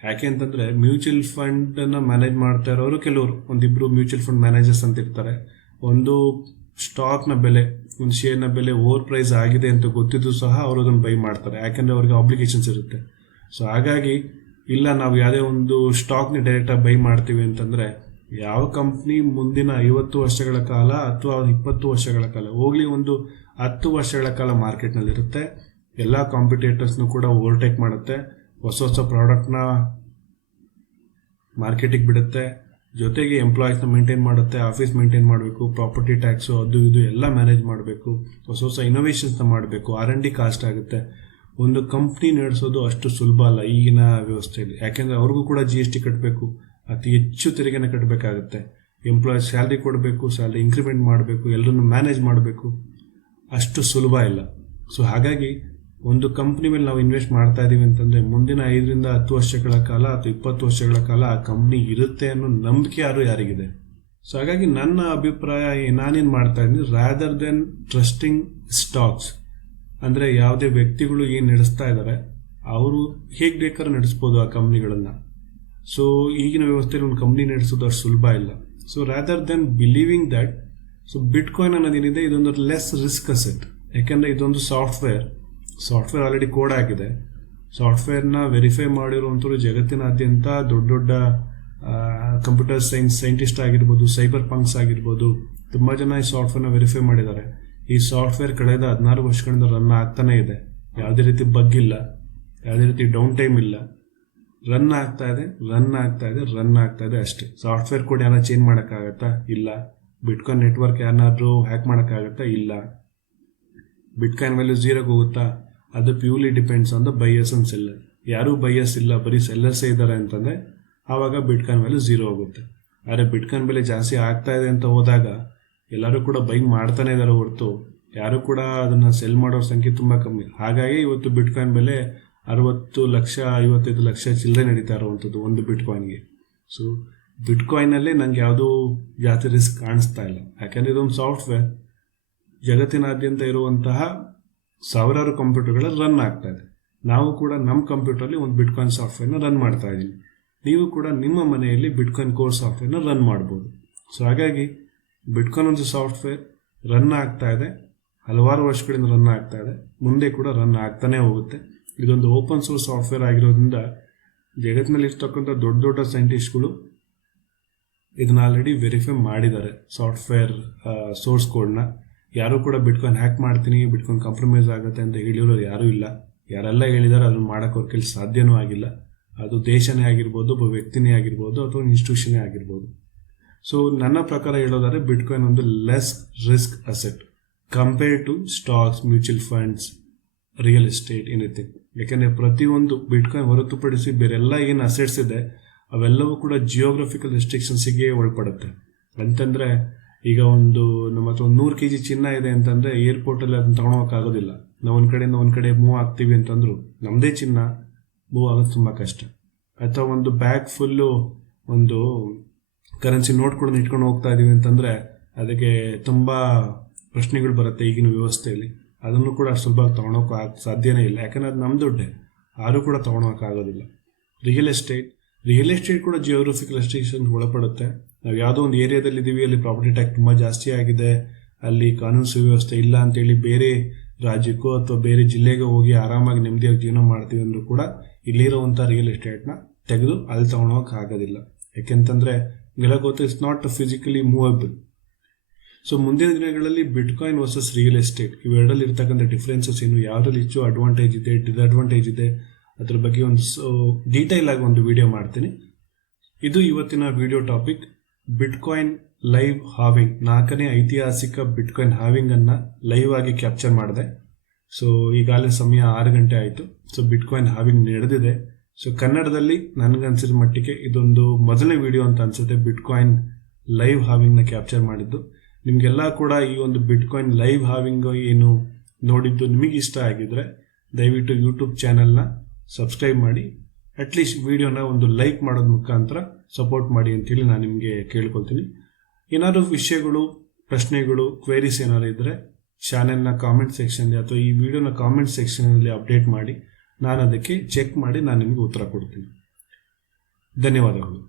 ಯಾಕೆ ಅಂತಂದರೆ ಮ್ಯೂಚುವಲ್ ಫಂಡನ್ನು ಮ್ಯಾನೇಜ್ ಮಾಡ್ತಾ ಇರೋರು ಕೆಲವರು, ಒಂದಿಬ್ಬರು ಮ್ಯೂಚುವಲ್ ಫಂಡ್ ಮ್ಯಾನೇಜರ್ಸ್ ಅಂತ ಇರ್ತಾರೆ. ಒಂದು ಸ್ಟಾಕ್ನ ಬೆಲೆ, ಒಂದು ಶೇರ್ನ ಬೆಲೆ ಓವರ್ ಪ್ರೈಸ್ ಆಗಿದೆ ಅಂತ ಗೊತ್ತಿದ್ದು ಸಹ ಅವರು ಅದನ್ನು ಬೈ ಮಾಡ್ತಾರೆ, ಯಾಕೆಂದರೆ ಅವ್ರಿಗೆ ಆಬ್ಲಿಗೇಷನ್ಸ್ ಇರುತ್ತೆ. ಸೊ ಹಾಗಾಗಿ ಇಲ್ಲ ನಾವು ಯಾವುದೇ ಒಂದು ಸ್ಟಾಕ್ನ ಡೈರೆಕ್ಟಾಗಿ ಬೈ ಮಾಡ್ತೀವಿ ಅಂತಂದರೆ, ಯಾವ ಕಂಪ್ನಿ ಮುಂದಿನ 50 ವರ್ಷಗಳ ಕಾಲ ಅಥವಾ 20 ವರ್ಷಗಳ ಕಾಲ ಹೋಗ್ಲಿ, ಒಂದು 10 ವರ್ಷಗಳ ಕಾಲ ಮಾರ್ಕೆಟ್ನಲ್ಲಿರುತ್ತೆ, ಎಲ್ಲ ಕಾಂಪಿಟೇಟರ್ಸ್ನು ಕೂಡ ಓವರ್ಟೇಕ್ ಮಾಡುತ್ತೆ, ಹೊಸ ಹೊಸ ಪ್ರಾಡಕ್ಟ್ನ ಮಾರ್ಕೆಟಿಗೆ ಬಿಡುತ್ತೆ, ಜೊತೆಗೆ ಎಂಪ್ಲಾಯೀಸ್ನ ಮೇಂಟೈನ್ ಮಾಡುತ್ತೆ, ಆಫೀಸ್ ಮೇಂಟೈನ್ ಮಾಡಬೇಕು, ಪ್ರಾಪರ್ಟಿ ಟ್ಯಾಕ್ಸು ಅದು ಇದು ಎಲ್ಲ ಮ್ಯಾನೇಜ್ ಮಾಡಬೇಕು, ಹೊಸ ಹೊಸ ಇನೋವೇಷನ್ಸ್ನ ಮಾಡಬೇಕು, R&D ಕಾಸ್ಟ್ ಆಗುತ್ತೆ. ಒಂದು ಕಂಪ್ನಿ ನಡೆಸೋದು ಅಷ್ಟು ಸುಲಭ ಅಲ್ಲ ಈಗಿನ ವ್ಯವಸ್ಥೆಯಲ್ಲಿ, ಯಾಕೆಂದರೆ ಅವ್ರಿಗೂ ಕೂಡ GST ಕಟ್ಟಬೇಕು, ಅತಿ ಹೆಚ್ಚು ತೆರಿಗೆನ ಕಟ್ಟಬೇಕಾಗುತ್ತೆ, ಎಂಪ್ಲಾಯೀಸ್ ಸ್ಯಾಲ್ರಿ ಕೊಡಬೇಕು, ಸ್ಯಾಲ್ರಿ ಇಂಕ್ರಿಮೆಂಟ್ ಮಾಡಬೇಕು, ಎಲ್ಲರನ್ನು ಮ್ಯಾನೇಜ್ ಮಾಡಬೇಕು, ಅಷ್ಟು ಸುಲಭ ಇಲ್ಲ. ಸೊ ಹಾಗಾಗಿ ಒಂದು ಕಂಪ್ನಿ ಮೇಲೆ ನಾವು ಇನ್ವೆಸ್ಟ್ ಮಾಡ್ತಾ ಇದ್ದೀವಿ ಅಂತಂದರೆ ಮುಂದಿನ 5 ರಿಂದ 10 ವರ್ಷಗಳ ಕಾಲ ಅಥವಾ 20 ವರ್ಷಗಳ ಕಾಲ ಆ ಕಂಪ್ನಿ ಇರುತ್ತೆ ಅನ್ನೋ ನಂಬಿಕೆ ಯಾರಿಗಿದೆ. ಸೊ ಹಾಗಾಗಿ ನನ್ನ ಅಭಿಪ್ರಾಯ ನಾನೇನು ಮಾಡ್ತಾ ಇದ್ದೀನಿ, ರಾದರ್ ದೆನ್ ಟ್ರಸ್ಟಿಂಗ್ ಸ್ಟಾಕ್ಸ್, ಅಂದರೆ ಯಾವುದೇ ವ್ಯಕ್ತಿಗಳು ಏನು ನಡೆಸ್ತಾ ಇದ್ದಾರೆ ಅವರು ಹೇಗೆ ಬೇಕಾದ್ರೂ ನಡೆಸ್ಬೋದು ಆ ಕಂಪ್ನಿಗಳನ್ನು. ಸೊ ಈಗಿನ ವ್ಯವಸ್ಥೆಯಲ್ಲಿ ಒಂದು ಕಂಪ್ನಿ ನಡೆಸೋದು ಅಷ್ಟು ಸುಲಭ ಇಲ್ಲ. So rather than believing that, so bitcoin ಅನ್ನೋದೇನಿದೆ ಇದೊಂದು ಲೆಸ್ ರಿಸ್ಕ್ ಅಸೆಟ್, ಯಾಕೆಂದರೆ ಇದೊಂದು ಸಾಫ್ಟ್ವೇರ್ ಆಲ್ರೆಡಿ ಕೋಡ್ ಆಗಿದೆ. ಸಾಫ್ಟ್ವೇರ್ನ ವೆರಿಫೈ ಮಾಡಿರುವಂಥವ್ರು ಜಗತ್ತಿನಾದ್ಯಂತ ದೊಡ್ಡ ದೊಡ್ಡ ಕಂಪ್ಯೂಟರ್ ಸೈಂಟಿಸ್ಟ್ ಆಗಿರ್ಬೋದು, ಸೈಬರ್ ಪಂಕ್ಸ್ ಆಗಿರ್ಬೋದು, ತುಂಬ ಜನ ಈ ಸಾಫ್ಟ್ವೇರ್ನ ವೆರಿಫೈ ಮಾಡಿದ್ದಾರೆ. ಈ ಸಾಫ್ಟ್ವೇರ್ ಕಳೆದ 16 ವರ್ಷಗಳಿಂದ ರನ್ ಆಗ್ತಾನೆ ಇದೆ, ಯಾವುದೇ ರೀತಿ ಬಗ್ ಇಲ್ಲ, ಯಾವುದೇ ರೀತಿ ಡೌನ್ ಟೈಮ್ ಇಲ್ಲ, ರನ್ ಆಗ್ತಾ ಇದೆ ಅಷ್ಟೇ. ಸಾಫ್ಟ್ವೇರ್ ಕೋಡ್ ಯಾರು ಚೇಂಜ್ ಮಾಡೋಕ್ಕಾಗತ್ತಾ? ಇಲ್ಲ. ಬಿಟ್ಕಾಯಿನ್ ನೆಟ್ವರ್ಕ್ ಯಾರನ್ನಾದ್ರೂ ಹ್ಯಾಕ್ ಮಾಡೋಕ್ಕಾಗತ್ತಾ? ಇಲ್ಲ. ಬಿಟ್ಕಾಯಿನ್ ವ್ಯಾಲ್ಯೂ 0ಗೆ ಹೋಗುತ್ತಾ? ಅದು purely depends on the buyers and seller. ಯಾರೂ ಬೈಯರ್ಸ್ ಇಲ್ಲ, ಬರೀ ಸೆಲ್ಲರ್ಸೇ ಇದ್ದಾರೆ ಅಂತಂದರೆ ಆವಾಗ ಬಿಟ್ಕಾಯಿನ್ ವ್ಯಾಲ್ಯೂ 0 ಹೋಗುತ್ತೆ. ಆದರೆ ಬಿಟ್ಕಾಯಿನ್ ಬೆಲೆ ಜಾಸ್ತಿ ಆಗ್ತಾ ಇದೆ ಅಂತ ಹೋದಾಗ ಎಲ್ಲರೂ ಕೂಡ ಬೈ ಮಾಡ್ತಾನೆ ಇದ್ದಾರೆ ಹೊರತು ಯಾರು ಕೂಡ ಅದನ್ನು ಸೆಲ್ ಮಾಡೋ ಸಂಖ್ಯೆ ತುಂಬ ಕಮ್ಮಿ. ಹಾಗಾಗಿ ಇವತ್ತು ಬಿಟ್ಕಾಯಿನ್ ಬೆಲೆ 60 ಲಕ್ಷ 55 ಲಕ್ಷ ಚಿಲ್ಲರೆ ನಡೀತಾ ಇರುವಂಥದ್ದು ಒಂದು ಬಿಟ್ಕಾಯಿನ್ಗೆ. ಸೊ ಬಿಟ್ಕಾಯಿನಲ್ಲಿ ನನಗೆ ಯಾವುದೂ ಜಾಸ್ತಿ ರಿಸ್ಕ್ ಕಾಣಿಸ್ತಾ ಇಲ್ಲ, ಯಾಕೆಂದರೆ ಇದೊಂದು ಸಾಫ್ಟ್ವೇರ್ ಜಗತ್ತಿನಾದ್ಯಂತ ಇರುವಂತಹ ಸಾವಿರಾರು ಕಂಪ್ಯೂಟರ್ಗಳಲ್ಲಿ ರನ್ ಆಗ್ತಾ ಇದೆ. ನಾವು ಕೂಡ ನಮ್ಮ ಕಂಪ್ಯೂಟರ್ಲಿ ಒಂದು ಬಿಟ್ಕಾಯಿನ್ ಸಾಫ್ಟ್ವೇರ್ನ ರನ್ ಮಾಡ್ತಾ ಇದ್ದೀನಿ. ನೀವು ಕೂಡ ನಿಮ್ಮ ಮನೆಯಲ್ಲಿ ಬಿಟ್ಕಾಯಿನ್ ಕೋರ್ ಸಾಫ್ಟ್ವೇರ್ನ ರನ್ ಮಾಡ್ಬೋದು. ಸೊ ಹಾಗಾಗಿ ಬಿಟ್ಕಾಯಿನ್ ಒಂದು ಸಾಫ್ಟ್ವೇರ್ ರನ್ ಆಗ್ತಾ ಇದೆ, ಹಲವಾರು ವರ್ಷಗಳಿಂದ ರನ್ ಆಗ್ತಾ ಇದೆ, ಮುಂದೆ ಕೂಡ ರನ್ ಆಗ್ತಾನೆ ಹೋಗುತ್ತೆ. ಇದೊಂದು ಓಪನ್ ಸೋರ್ಸ್ ಸಾಫ್ಟ್ವೇರ್ ಆಗಿರೋದ್ರಿಂದ ಜಗತ್ತಿನಲ್ಲಿ ಇರ್ತಕ್ಕಂಥ ದೊಡ್ಡ ದೊಡ್ಡ ಸೈಂಟಿಸ್ಟ್ಗಳು ಇದನ್ನ ಆಲ್ರೆಡಿ ವೆರಿಫೈ ಮಾಡಿದ್ದಾರೆ, ಸಾಫ್ಟ್ವೇರ್ ಸೋರ್ಸ್ ಕೋಡ್ನ. ಯಾರೂ ಕೂಡ ಬಿಟ್ಕಾಯಿನ್ ಹ್ಯಾಕ್ ಮಾಡ್ತೀನಿ, ಬಿಟ್ಕಾಯಿನ್ ಕಾಂಪ್ರಮೈಸ್ ಆಗುತ್ತೆ ಅಂತ ಹೇಳಿರೋರು ಯಾರೂ ಇಲ್ಲ. ಯಾರೆಲ್ಲ ಹೇಳಿದ್ದಾರೆ ಅದನ್ನು ಮಾಡೋಕ್ಕೆ ಅವ್ರ ಕೈಲಿ ಸಾಧ್ಯನೂ ಆಗಿಲ್ಲ. ಅದು ದೇಶನೇ ಆಗಿರ್ಬೋದು, ಒಬ್ಬ ವ್ಯಕ್ತಿನೇ ಆಗಿರ್ಬೋದು, ಅಥವಾ ಇನ್ಸ್ಟಿಟ್ಯೂಷನೇ ಆಗಿರ್ಬೋದು. ಸೊ ನನ್ನ ಪ್ರಕಾರ ಹೇಳೋದಾದ್ರೆ ಬಿಟ್ಕಾಯಿನ್ ಒಂದು less risk asset compare to stocks, mutual funds, real estate, anything. ಯಾಕೆಂದರೆ ಪ್ರತಿಯೊಂದು ಬಿಟ್ಕಾಯಿನ್ ಹೊರತುಪಡಿಸಿ ಬೇರೆಲ್ಲ ಏನು ಅಸೆಟ್ಸ್ ಇದೆ ಅವೆಲ್ಲವೂ ಕೂಡ ಜಿಯೋಗ್ರಫಿಕಲ್ ರೆಸ್ಟ್ರಿಕ್ಷನ್ಸಿಗೆ ಒಳಪಡುತ್ತೆ. ಅಂತಂದರೆ ಈಗ ನಮ್ಮ ಹತ್ರ 100 kg ಚಿನ್ನ ಇದೆ ಅಂತಂದರೆ ಏರ್ಪೋರ್ಟಲ್ಲಿ ಅದನ್ನು ತೊಗೊಳೋಕ್ಕಾಗೋದಿಲ್ಲ. ನಾವು ಒಂದು ಕಡೆಯಿಂದ ಒಂದು ಕಡೆ ಮೂವ್ ಆಗ್ತೀವಿ ಅಂತಂದ್ರು ನಮ್ಮದೇ ಚಿನ್ನ ಮೂವ್ ಆಗೋದು ತುಂಬ ಕಷ್ಟ. ಅಥವಾ ಒಂದು ಬ್ಯಾಗ್ ಫುಲ್ಲು ಒಂದು ಕರೆನ್ಸಿ ನೋಟ್ಗಳನ್ನು ಇಟ್ಕೊಂಡು ಹೋಗ್ತಾ ಇದ್ದೀವಿ ಅಂತಂದರೆ ಅದಕ್ಕೆ ತುಂಬ ಪ್ರಶ್ನೆಗಳು ಬರುತ್ತೆ ಈಗಿನ ವ್ಯವಸ್ಥೆಯಲ್ಲಿ. ಅದನ್ನು ಕೂಡ ಸ್ವಲ್ಪ ತೊಗೊಳೋಕೆ ಸಾಧ್ಯನೇ ಇಲ್ಲ, ಯಾಕಂದರೆ ಅದು ನಮ್ಮ ದುಡ್ಡೇ, ಯಾರೂ ಕೂಡ ತೊಗೊಳೋಕ್ಕಾಗೋದಿಲ್ಲ. ರಿಯಲ್ ಎಸ್ಟೇಟ್ ಕೂಡ ಜಿಯೋಗ್ರಫಿಕಲ್ ರೆಸ್ಟ್ರಿಕ್ಷನ್ ಒಳಪಡುತ್ತೆ. ನಾವು ಯಾವುದೋ ಒಂದು ಏರಿಯಾದಲ್ಲಿ ಇದ್ದೀವಿ, ಅಲ್ಲಿ ಪ್ರಾಪರ್ಟಿ ಟ್ಯಾಕ್ಸ್ ತುಂಬ ಜಾಸ್ತಿ ಆಗಿದೆ, ಅಲ್ಲಿ ಕಾನೂನು ಸುವ್ಯವಸ್ಥೆ ಇಲ್ಲ ಅಂತೇಳಿ ಬೇರೆ ರಾಜ್ಯಕ್ಕೋ ಅಥವಾ ಬೇರೆ ಜಿಲ್ಲೆಗೆ ಹೋಗಿ ಆರಾಮಾಗಿ ನೆಮ್ಮದಿಯಾಗಿ ಜೀವನ ಮಾಡ್ತೀವಿ ಅಂದರೂ ಕೂಡ ಇಲ್ಲಿರುವಂಥ ರಿಯಲ್ ಎಸ್ಟೇಟ್ನ ತೆಗೆದು ಅಲ್ಲಿ ತೊಗೊಳೋಕ್ಕಾಗೋದಿಲ್ಲ. ಯಾಕೆಂತಂದರೆ ಗೊತ್ತು, it's not physically movable. So ಮುಂದಿನ ದಿನಗಳಲ್ಲಿ ಬಿಟ್ಕಾಯಿನ್ ವರ್ಸಸ್ ರಿಯಲ್ ಎಸ್ಟೇಟ್ ಇವೆರಡಲ್ಲಿ ಇರ್ತಕ್ಕಂಥ ಡಿಫ್ರೆನ್ಸಸ್ ಏನು, ಯಾವುದ್ರಲ್ಲಿ ಹೆಚ್ಚು ಅಡ್ವಾಂಟೇಜ್ ಇದೆ, ಡಿಸ್ಅಡ್ವಾಂಟೇಜ್ ಇದೆ, ಅದ್ರ ಬಗ್ಗೆ ಒಂದು ಡೀಟೇಲ್ ಆಗಿ ಒಂದು ವಿಡಿಯೋ ಮಾಡ್ತೀನಿ. ಇದು ಇವತ್ತಿನ video topic, bitcoin live having. 4ನೇ ಐತಿಹಾಸಿಕ ಬಿಟ್ಕಾಯಿನ್ ಹಾವಿಂಗ್ ಅನ್ನ ಲೈವ್ ಆಗಿ ಕ್ಯಾಪ್ಚರ್ ಮಾಡಿದೆ. ಸೊ ಈಗಾಗಲೇ ಸಮಯ 6 ಗಂಟೆ ಆಯಿತು. ಸೊ ಬಿಟ್ಕಾಯಿನ್ ಹಾವಿಂಗ್ ನಡೆದಿದೆ. ಸೊ ಕನ್ನಡದಲ್ಲಿ ನನಗನ್ಸಿದ ಮಟ್ಟಿಗೆ ಇದೊಂದು ಮೊದಲನೇ ವಿಡಿಯೋ ಅಂತ ಅನ್ಸುತ್ತೆ ಬಿಟ್ಕಾಯಿನ್ ಲೈವ್ ಹಾವಿಂಗ್ನ ಕ್ಯಾಪ್ಚರ್ ಮಾಡಿದ್ದು. ನಿಮಗೆಲ್ಲ ಕೂಡ ಈ ಒಂದು ಬಿಟ್ಕಾಯಿನ್ ಲೈವ್ ಹಾವಿಂಗ್ ಏನು ನೋಡಿದ್ದು ನಿಮಗೆ ಇಷ್ಟ ಆಗಿದ್ರೆ ದಯವಿಟ್ಟು ಯೂಟ್ಯೂಬ್ ಚಾನಲ್ನ ಸಬ್ಸ್ಕ್ರೈಬ್ ಮಾಡಿ, ಅಟ್ಲೀಸ್ಟ್ ವಿಡಿಯೋನ ಒಂದು ಲೈಕ್ ಮಾಡೋದ್ ಮುಖಾಂತರ ಸಪೋರ್ಟ್ ಮಾಡಿ ಅಂತೇಳಿ ನಾನು ನಿಮಗೆ ಕೇಳ್ಕೊಳ್ತೀನಿ. ಏನಾದರೂ ವಿಷಯಗಳು, ಪ್ರಶ್ನೆಗಳು, ಕ್ವೇರೀಸ್ ಏನಾದ್ರು ಇದ್ದರೆ ಚಾನೆಲ್ನ ಕಾಮೆಂಟ್ ಸೆಕ್ಷನ್ ಅಥವಾ ಈ ವಿಡಿಯೋನ ಕಾಮೆಂಟ್ ಸೆಕ್ಷನಲ್ಲಿ ಅಪ್ಡೇಟ್ ಮಾಡಿ, ನಾನು ಅದಕ್ಕೆ ಚೆಕ್ ಮಾಡಿ ನಾನು ನಿಮಗೆ ಉತ್ತರ ಕೊಡ್ತೀನಿ. ಧನ್ಯವಾದಗಳು.